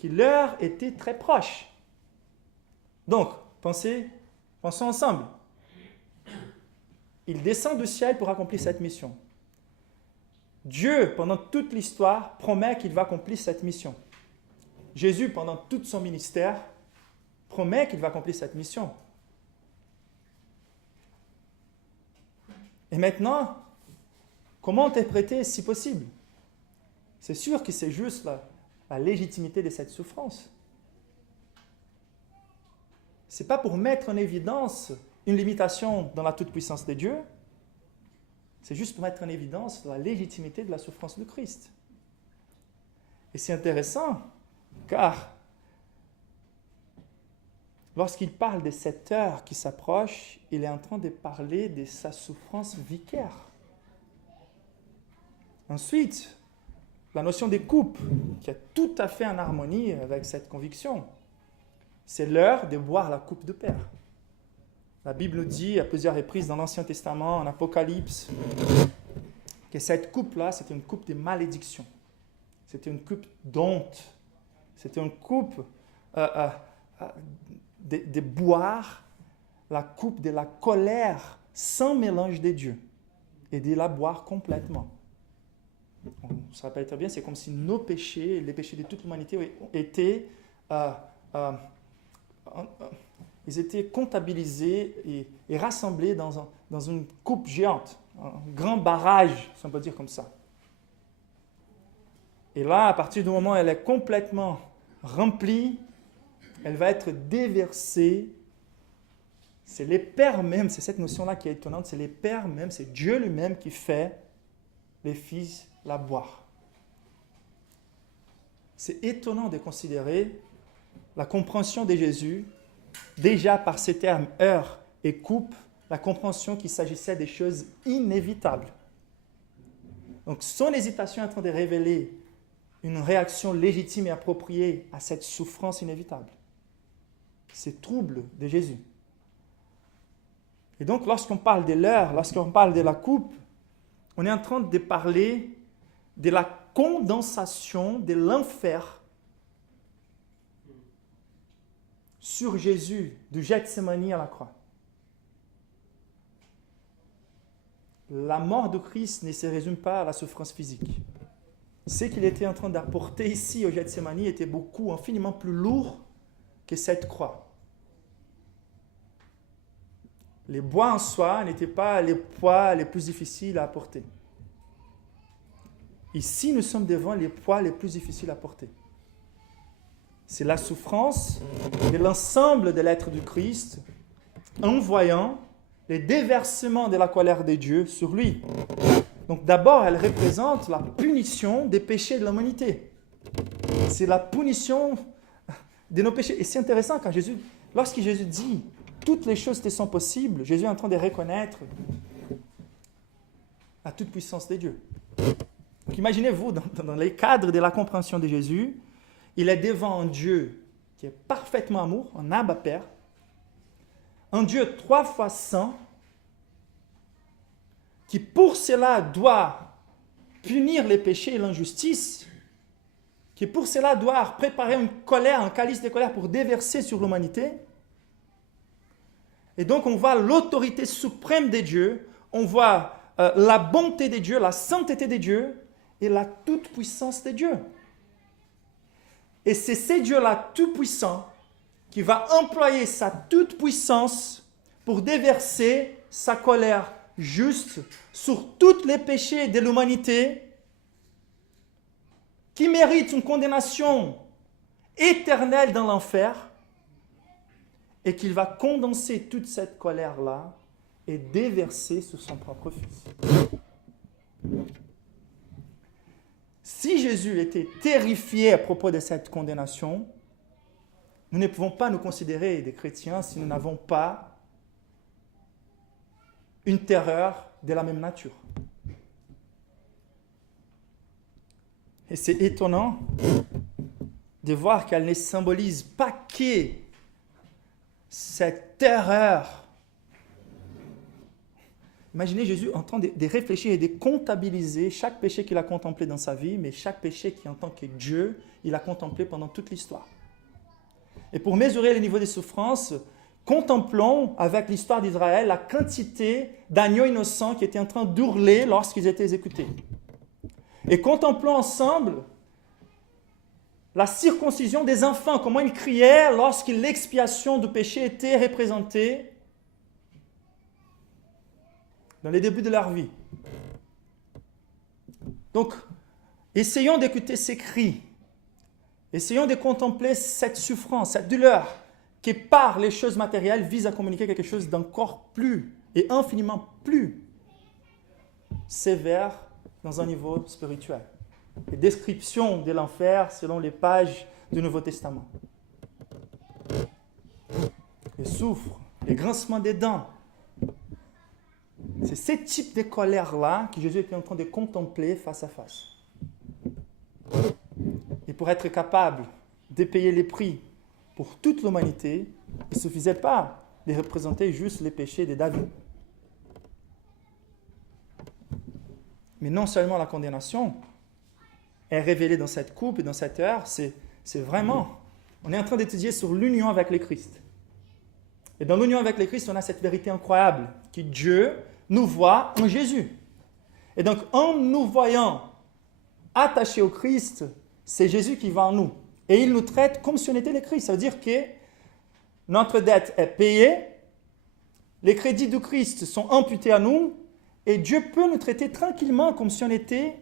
que l'heure était très proche. Donc, pensons ensemble. Il descend du ciel pour accomplir cette mission. Dieu, pendant toute l'histoire, promet qu'il va accomplir cette mission. Jésus, pendant tout son ministère, promet qu'il va accomplir cette mission. Et maintenant, comment interpréter si possible? C'est sûr que c'est juste la légitimité de cette souffrance. Ce n'est pas pour mettre en évidence une limitation dans la toute-puissance de Dieu, c'est juste pour mettre en évidence la légitimité de la souffrance de Christ. Et c'est intéressant, car lorsqu'il parle de cette heure qui s'approche, il est en train de parler de sa souffrance vicaire. Ensuite, la notion des coupes, qui est tout à fait en harmonie avec cette conviction, c'est l'heure de boire la coupe de Père. La Bible dit à plusieurs reprises dans l'Ancien Testament, en Apocalypse, que cette coupe-là, c'était une coupe de malédiction. C'était une coupe d'honte. C'était une coupe de boire la coupe de la colère sans mélange de Dieu et de la boire complètement. On se rappelle très bien, c'est comme si nos péchés, les péchés de toute l'humanité étaient ils étaient comptabilisés et rassemblés dans une coupe géante, un grand barrage, si on peut dire comme ça. Et là, à partir du moment où elle est complètement remplie, elle va être déversée. C'est les pères même, c'est cette notion-là qui est étonnante, c'est les pères même, c'est Dieu lui-même qui fait les fils la boire. C'est étonnant de considérer la compréhension de Jésus, déjà par ces termes heure et coupe, la compréhension qu'il s'agissait des choses inévitables. Donc son hésitation est en train de révéler une réaction légitime et appropriée à cette souffrance inévitable. Ces troubles de Jésus. Et donc lorsqu'on parle de l'heure, lorsqu'on parle de la coupe, on est en train de parler de la condensation de l'enfer sur Jésus, du Gethsémani à la croix. La mort de Christ ne se résume pas à la souffrance physique. Ce qu'il était en train d'apporter ici au Gethsémani était infiniment plus lourd que cette croix. Les bois en soi n'étaient pas les poids les plus difficiles à apporter. Ici, nous sommes devant les poids les plus difficiles à porter. C'est la souffrance de l'ensemble de l'être du Christ en voyant les déversements de la colère de Dieu sur lui. Donc d'abord, elle représente la punition des péchés de l'humanité. C'est la punition de nos péchés. Et c'est intéressant quand lorsque Jésus dit « toutes les choses te sont possibles », Jésus est en train de reconnaître la toute-puissance de Dieu. Donc imaginez-vous, dans les cadres de la compréhension de Jésus, il est devant un Dieu qui est parfaitement amour, un Abba Père, un Dieu 3 fois saint, qui pour cela doit punir les péchés et l'injustice, qui pour cela doit préparer une colère, un calice de colère pour déverser sur l'humanité. Et donc on voit l'autorité suprême de Dieu, on voit la bonté de Dieu, la sainteté de Dieu et la toute-puissance de Dieu. Et c'est ce Dieu-là tout-puissant qui va employer sa toute-puissance pour déverser sa colère juste sur tous les péchés de l'humanité qui méritent une condamnation éternelle dans l'enfer et qu'il va condenser toute cette colère-là et déverser sur son propre Fils. Si Jésus était terrifié à propos de cette condamnation, nous ne pouvons pas nous considérer des chrétiens si nous n'avons pas une terreur de la même nature. Et c'est étonnant de voir qu'elle ne symbolise pas que cette terreur Imaginez Jésus en train de réfléchir et de comptabiliser chaque péché qu'il a contemplé dans sa vie, mais chaque péché qu'en tant que Dieu, il a contemplé pendant toute l'histoire. Et pour mesurer le niveau des souffrances, contemplons avec l'histoire d'Israël la quantité d'agneaux innocents qui étaient en train d'hurler lorsqu'ils étaient exécutés. Et contemplons ensemble la circoncision des enfants, comment ils criaient lorsque l'expiation du péché était représentée dans les débuts de leur vie. Donc, essayons d'écouter ces cris. Essayons de contempler cette souffrance, cette douleur qui, par les choses matérielles, vise à communiquer quelque chose d'encore plus et infiniment plus sévère dans un niveau spirituel. Les descriptions de l'enfer selon les pages du Nouveau Testament. Les souffres, les grincements des dents. C'est ce type de colère-là que Jésus était en train de contempler face à face. Et pour être capable de payer les prix pour toute l'humanité, il ne suffisait pas de représenter juste les péchés de David. Mais non seulement la condamnation est révélée dans cette coupe et dans cette heure, c'est vraiment, on est en train d'étudier sur l'union avec le Christ. Et dans l'union avec le Christ, on a cette vérité incroyable, que Dieu nous voit en Jésus. Et donc, en nous voyant attachés au Christ, c'est Jésus qui va en nous. Et il nous traite comme si on était le Christ. Ça veut dire que notre dette est payée, les crédits du Christ sont imputés à nous, et Dieu peut nous traiter tranquillement comme si on était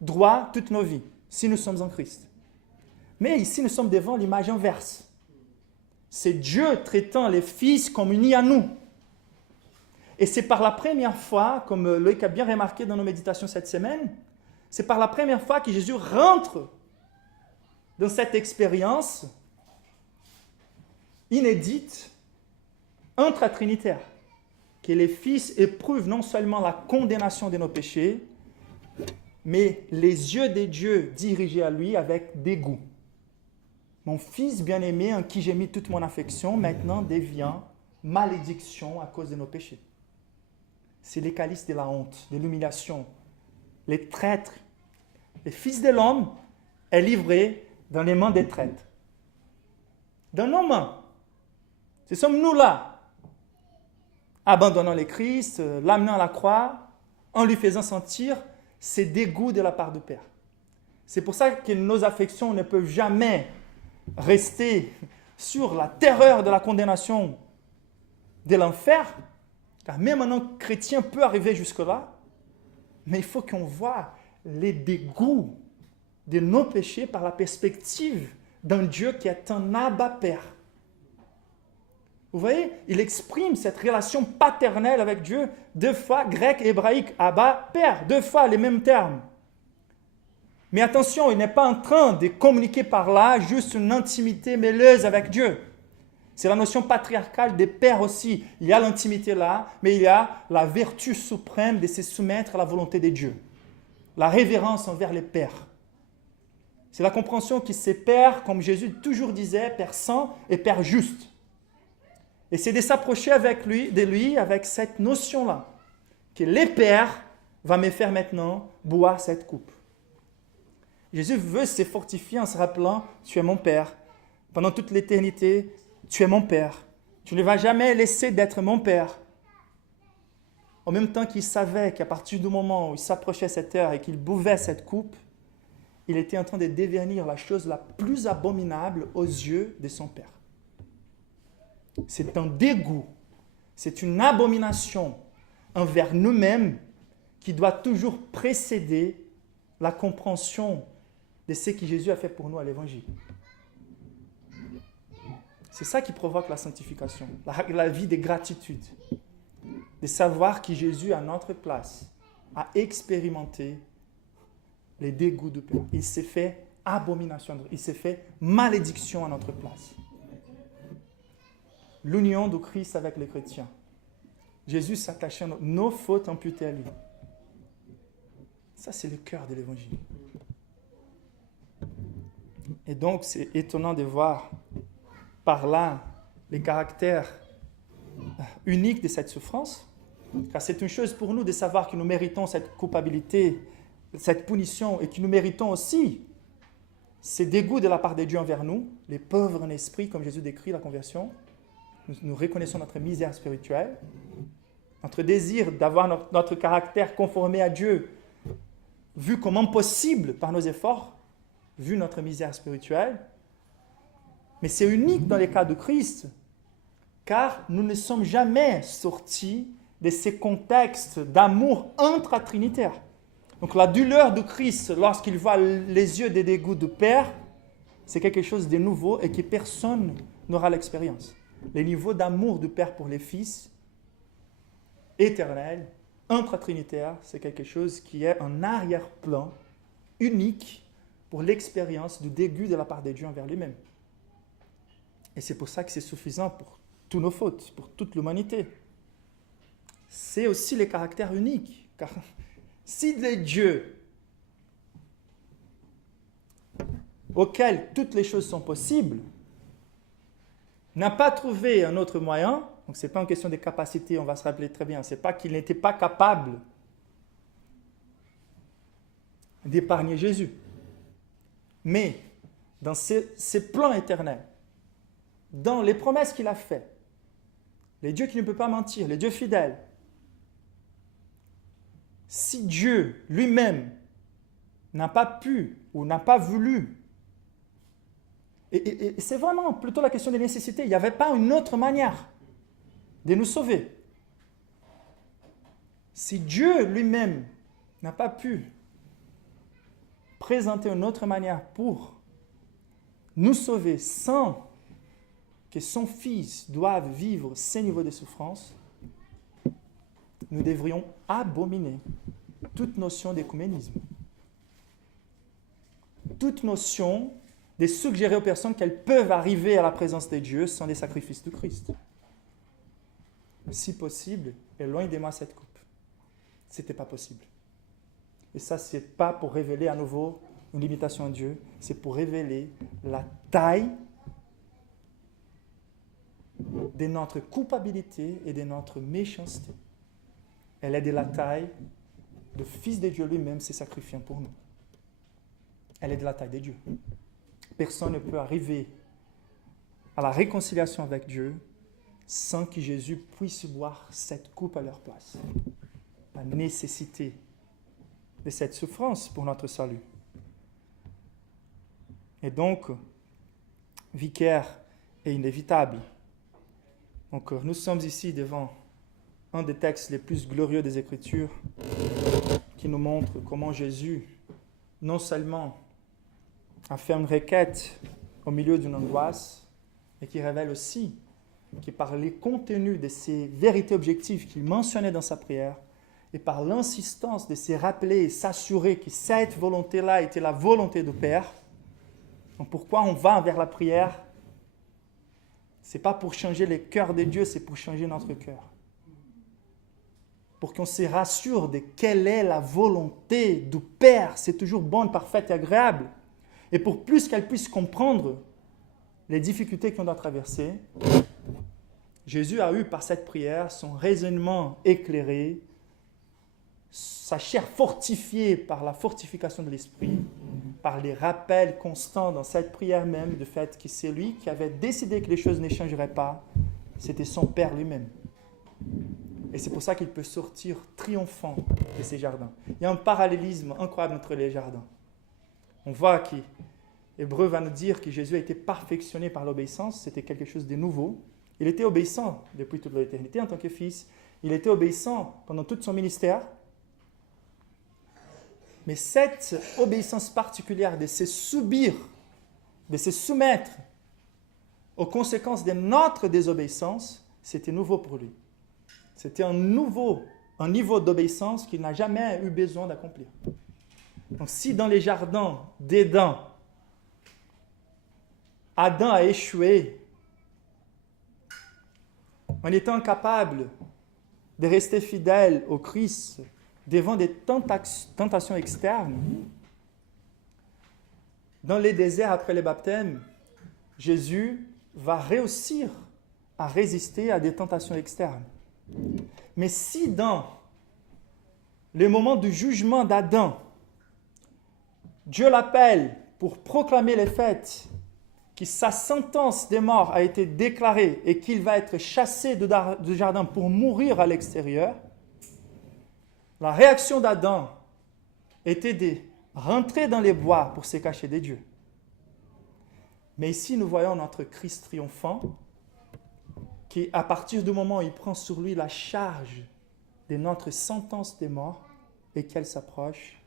droit toute nos vies, si nous sommes en Christ. Mais ici, nous sommes devant l'image inverse. C'est Dieu traitant les fils comme unis à nous. Et c'est par la première fois, comme Loïc a bien remarqué dans nos méditations cette semaine, c'est par la première fois que Jésus rentre dans cette expérience inédite, intra-trinitaire, que les fils éprouvent non seulement la condamnation de nos péchés, mais les yeux de Dieu dirigés à lui avec dégoût. Mon fils bien-aimé en qui j'ai mis toute mon affection, maintenant devient malédiction à cause de nos péchés. C'est les calices de la honte, de l'humiliation. Les traîtres, les fils de l'homme est livré dans les mains des traîtres. Dans nos mains. Ce sommes nous là, abandonnant le Christ, l'amenant à la croix, en lui faisant sentir ses dégoûts de la part du Père. C'est pour ça que nos affections ne peuvent jamais rester sur la terreur de la condamnation de l'enfer, car même un chrétien peut arriver jusque-là, mais il faut qu'on voit les dégoûts de nos péchés par la perspective d'un Dieu qui est un Abba Père. Vous voyez, il exprime cette relation paternelle avec Dieu, deux fois grec et hébraïque, Abba Père, deux fois les mêmes termes. Mais attention, il n'est pas en train de communiquer par là juste une intimité mêleuse avec Dieu. C'est la notion patriarcale des pères aussi. Il y a l'intimité là, mais il y a la vertu suprême de se soumettre à la volonté de Dieu. La révérence envers les pères. C'est la compréhension que ces pères, comme Jésus toujours disait, Père saint et Père juste. Et c'est de s'approcher de lui avec cette notion-là, que les pères vont me faire maintenant boire cette coupe. Jésus veut se fortifier en se rappelant, tu es mon Père. Pendant toute l'éternité, tu es mon Père. Tu ne vas jamais laisser d'être mon Père. En même temps qu'il savait qu'à partir du moment où il s'approchait de cette heure et qu'il buvait cette coupe, il était en train de devenir la chose la plus abominable aux yeux de son Père. C'est un dégoût, c'est une abomination envers nous-mêmes qui doit toujours précéder la compréhension de ce que Jésus a fait pour nous à l'Évangile. C'est ça qui provoque la sanctification, la vie de gratitude, de savoir que Jésus, à notre place, a expérimenté les dégoûts du Père. Il s'est fait abomination, il s'est fait malédiction à notre place. L'union du Christ avec les chrétiens. Jésus s'attachait à nos fautes imputées à lui. Ça, c'est le cœur de l'Évangile. Et donc, c'est étonnant de voir par là les caractères uniques de cette souffrance. Car c'est une chose pour nous de savoir que nous méritons cette culpabilité, cette punition, et que nous méritons aussi ces dégoûts de la part de Dieu envers nous, les pauvres en esprit, comme Jésus décrit la conversion. Nous reconnaissons notre misère spirituelle, notre désir d'avoir notre caractère conformé à Dieu, vu comme impossible par nos efforts, vu notre misère spirituelle. Mais c'est unique dans les cas de Christ, car nous ne sommes jamais sortis de ces contextes d'amour intra-trinitaire. Donc la douleur de Christ, lorsqu'il voit les yeux des dégoûts du Père, c'est quelque chose de nouveau et que personne n'aura l'expérience. Les niveaux d'amour du Père pour les fils, éternel, intra-trinitaire, c'est quelque chose qui est un arrière-plan unique pour l'expérience du dégoût de la part de Dieu envers lui-même. Et c'est pour ça que c'est suffisant pour toutes nos fautes, pour toute l'humanité. C'est aussi les caractères uniques, car si le Dieu auquel toutes les choses sont possibles n'a pas trouvé un autre moyen, donc ce n'est pas une question de capacité, on va se rappeler très bien, ce n'est pas qu'il n'était pas capable d'épargner Jésus, mais dans ses plans éternels, dans les promesses qu'il a faites, les dieux qui ne peut pas mentir, les dieux fidèles, si Dieu lui-même n'a pas pu ou n'a pas voulu, et c'est vraiment plutôt la question des nécessités, il n'y avait pas une autre manière de nous sauver. Si Dieu lui-même n'a pas pu présenter une autre manière pour nous sauver sans que son Fils doive vivre ces niveaux de souffrance, nous devrions abominer toute notion d'écuménisme, toute notion de suggérer aux personnes qu'elles peuvent arriver à la présence de Dieu sans les sacrifices du Christ. Si possible, éloigne de moi cette coupe. Ce n'était pas possible. Et ça, ce n'est pas pour révéler à nouveau une limitation à Dieu, c'est pour révéler la taille de notre culpabilité et de notre méchanceté. Elle est de la taille du Fils de Dieu lui-même s'est sacrifiant pour nous. Elle est de la taille de Dieu. Personne ne peut arriver à la réconciliation avec Dieu sans que Jésus puisse boire cette coupe à leur place. La nécessité de cette souffrance pour notre salut. Et donc, vicaire est inévitable. Donc, nous sommes ici devant un des textes les plus glorieux des Écritures qui nous montre comment Jésus, non seulement a fait une requête au milieu d'une angoisse, mais qui révèle aussi que par les contenus de ces vérités objectives qu'il mentionnait dans sa prière, et par l'insistance de se rappeler et s'assurer que cette volonté-là était la volonté du Père. Donc pourquoi on va vers la prière? Ce n'est pas pour changer le cœur de Dieu, c'est pour changer notre cœur. Pour qu'on se rassure de quelle est la volonté du Père. C'est toujours bonne, parfaite et agréable. Et pour plus qu'elle puisse comprendre les difficultés qu'on doit traverser, Jésus a eu par cette prière son raisonnement éclairé, sa chair fortifiée par la fortification de l'esprit, par les rappels constants dans cette prière même du fait que c'est lui qui avait décidé que les choses ne changeraient pas, c'était son Père lui-même. Et c'est pour ça qu'il peut sortir triomphant de ces jardins. Il y a un parallélisme incroyable entre les jardins. On voit qu'Hébreu va nous dire que Jésus a été perfectionné par l'obéissance, c'était quelque chose de nouveau. Il était obéissant depuis toute l'éternité en tant que fils, il était obéissant pendant tout son ministère. Mais cette obéissance particulière de se subir, de se soumettre aux conséquences de notre désobéissance, c'était nouveau pour lui. C'était un niveau d'obéissance qu'il n'a jamais eu besoin d'accomplir. Donc si dans les jardins d'Éden, Adam a échoué en étant incapable de rester fidèle au Christ devant des tentations externes, dans les déserts après le baptême, Jésus va réussir à résister à des tentations externes. Mais si dans le moment du jugement d'Adam, Dieu l'appelle pour proclamer les faits, que sa sentence de mort a été déclarée et qu'il va être chassé du jardin pour mourir à l'extérieur, la réaction d'Adam était de rentrer dans les bois pour se cacher des dieux. Mais ici, nous voyons notre Christ triomphant, qui, à partir du moment où il prend sur lui la charge de notre sentence de mort et qu'elle s'approche,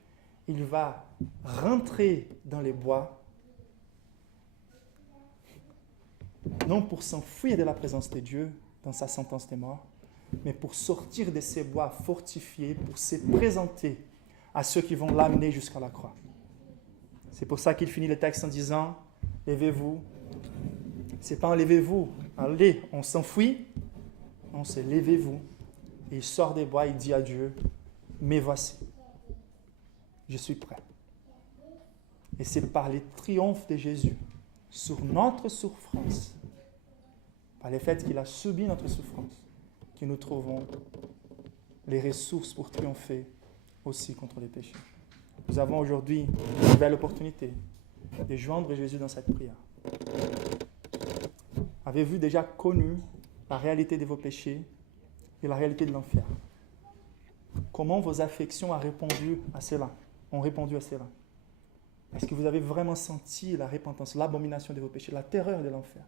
il va rentrer dans les bois, non pour s'enfuir de la présence de Dieu dans sa sentence de mort, mais pour sortir de ces bois fortifiés, pour se présenter à ceux qui vont l'amener jusqu'à la croix. C'est pour ça qu'il finit le texte en disant « Levez-vous ». Ce n'est pas « Levez-vous », allez, on s'enfuit. Non, c'est « Levez-vous ». Et il sort des bois, il dit à Dieu « Me voici, je suis prêt ». Et c'est par le triomphe de Jésus sur notre souffrance, par le fait qu'il a subi notre souffrance, que nous trouvons les ressources pour triompher aussi contre les péchés. Nous avons aujourd'hui une nouvelle opportunité de joindre Jésus dans cette prière. Avez-vous déjà connu la réalité de vos péchés et la réalité de l'enfer? Comment vos affections ont répondu à cela? Est-ce que vous avez vraiment senti la repentance, l'abomination de vos péchés, la terreur de l'enfer?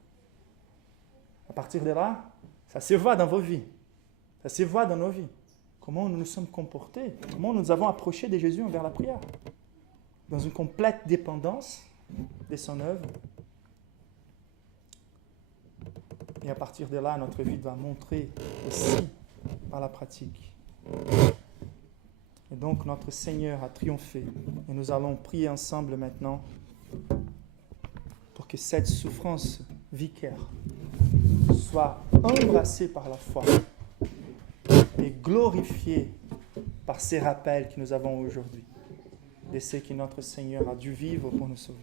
À partir de là, ça se voit dans vos vies. Ça se voit dans nos vies. Comment nous nous sommes comportés, comment nous avons approché de Jésus envers la prière. Dans une complète dépendance de son œuvre. Et à partir de là, notre vie doit montrer aussi par la pratique. Et donc, notre Seigneur a triomphé. Et nous allons prier ensemble maintenant pour que cette souffrance vicaire soit embrassée par la foi et glorifiée par ces rappels que nous avons aujourd'hui de ce que notre Seigneur a dû vivre pour nous sauver.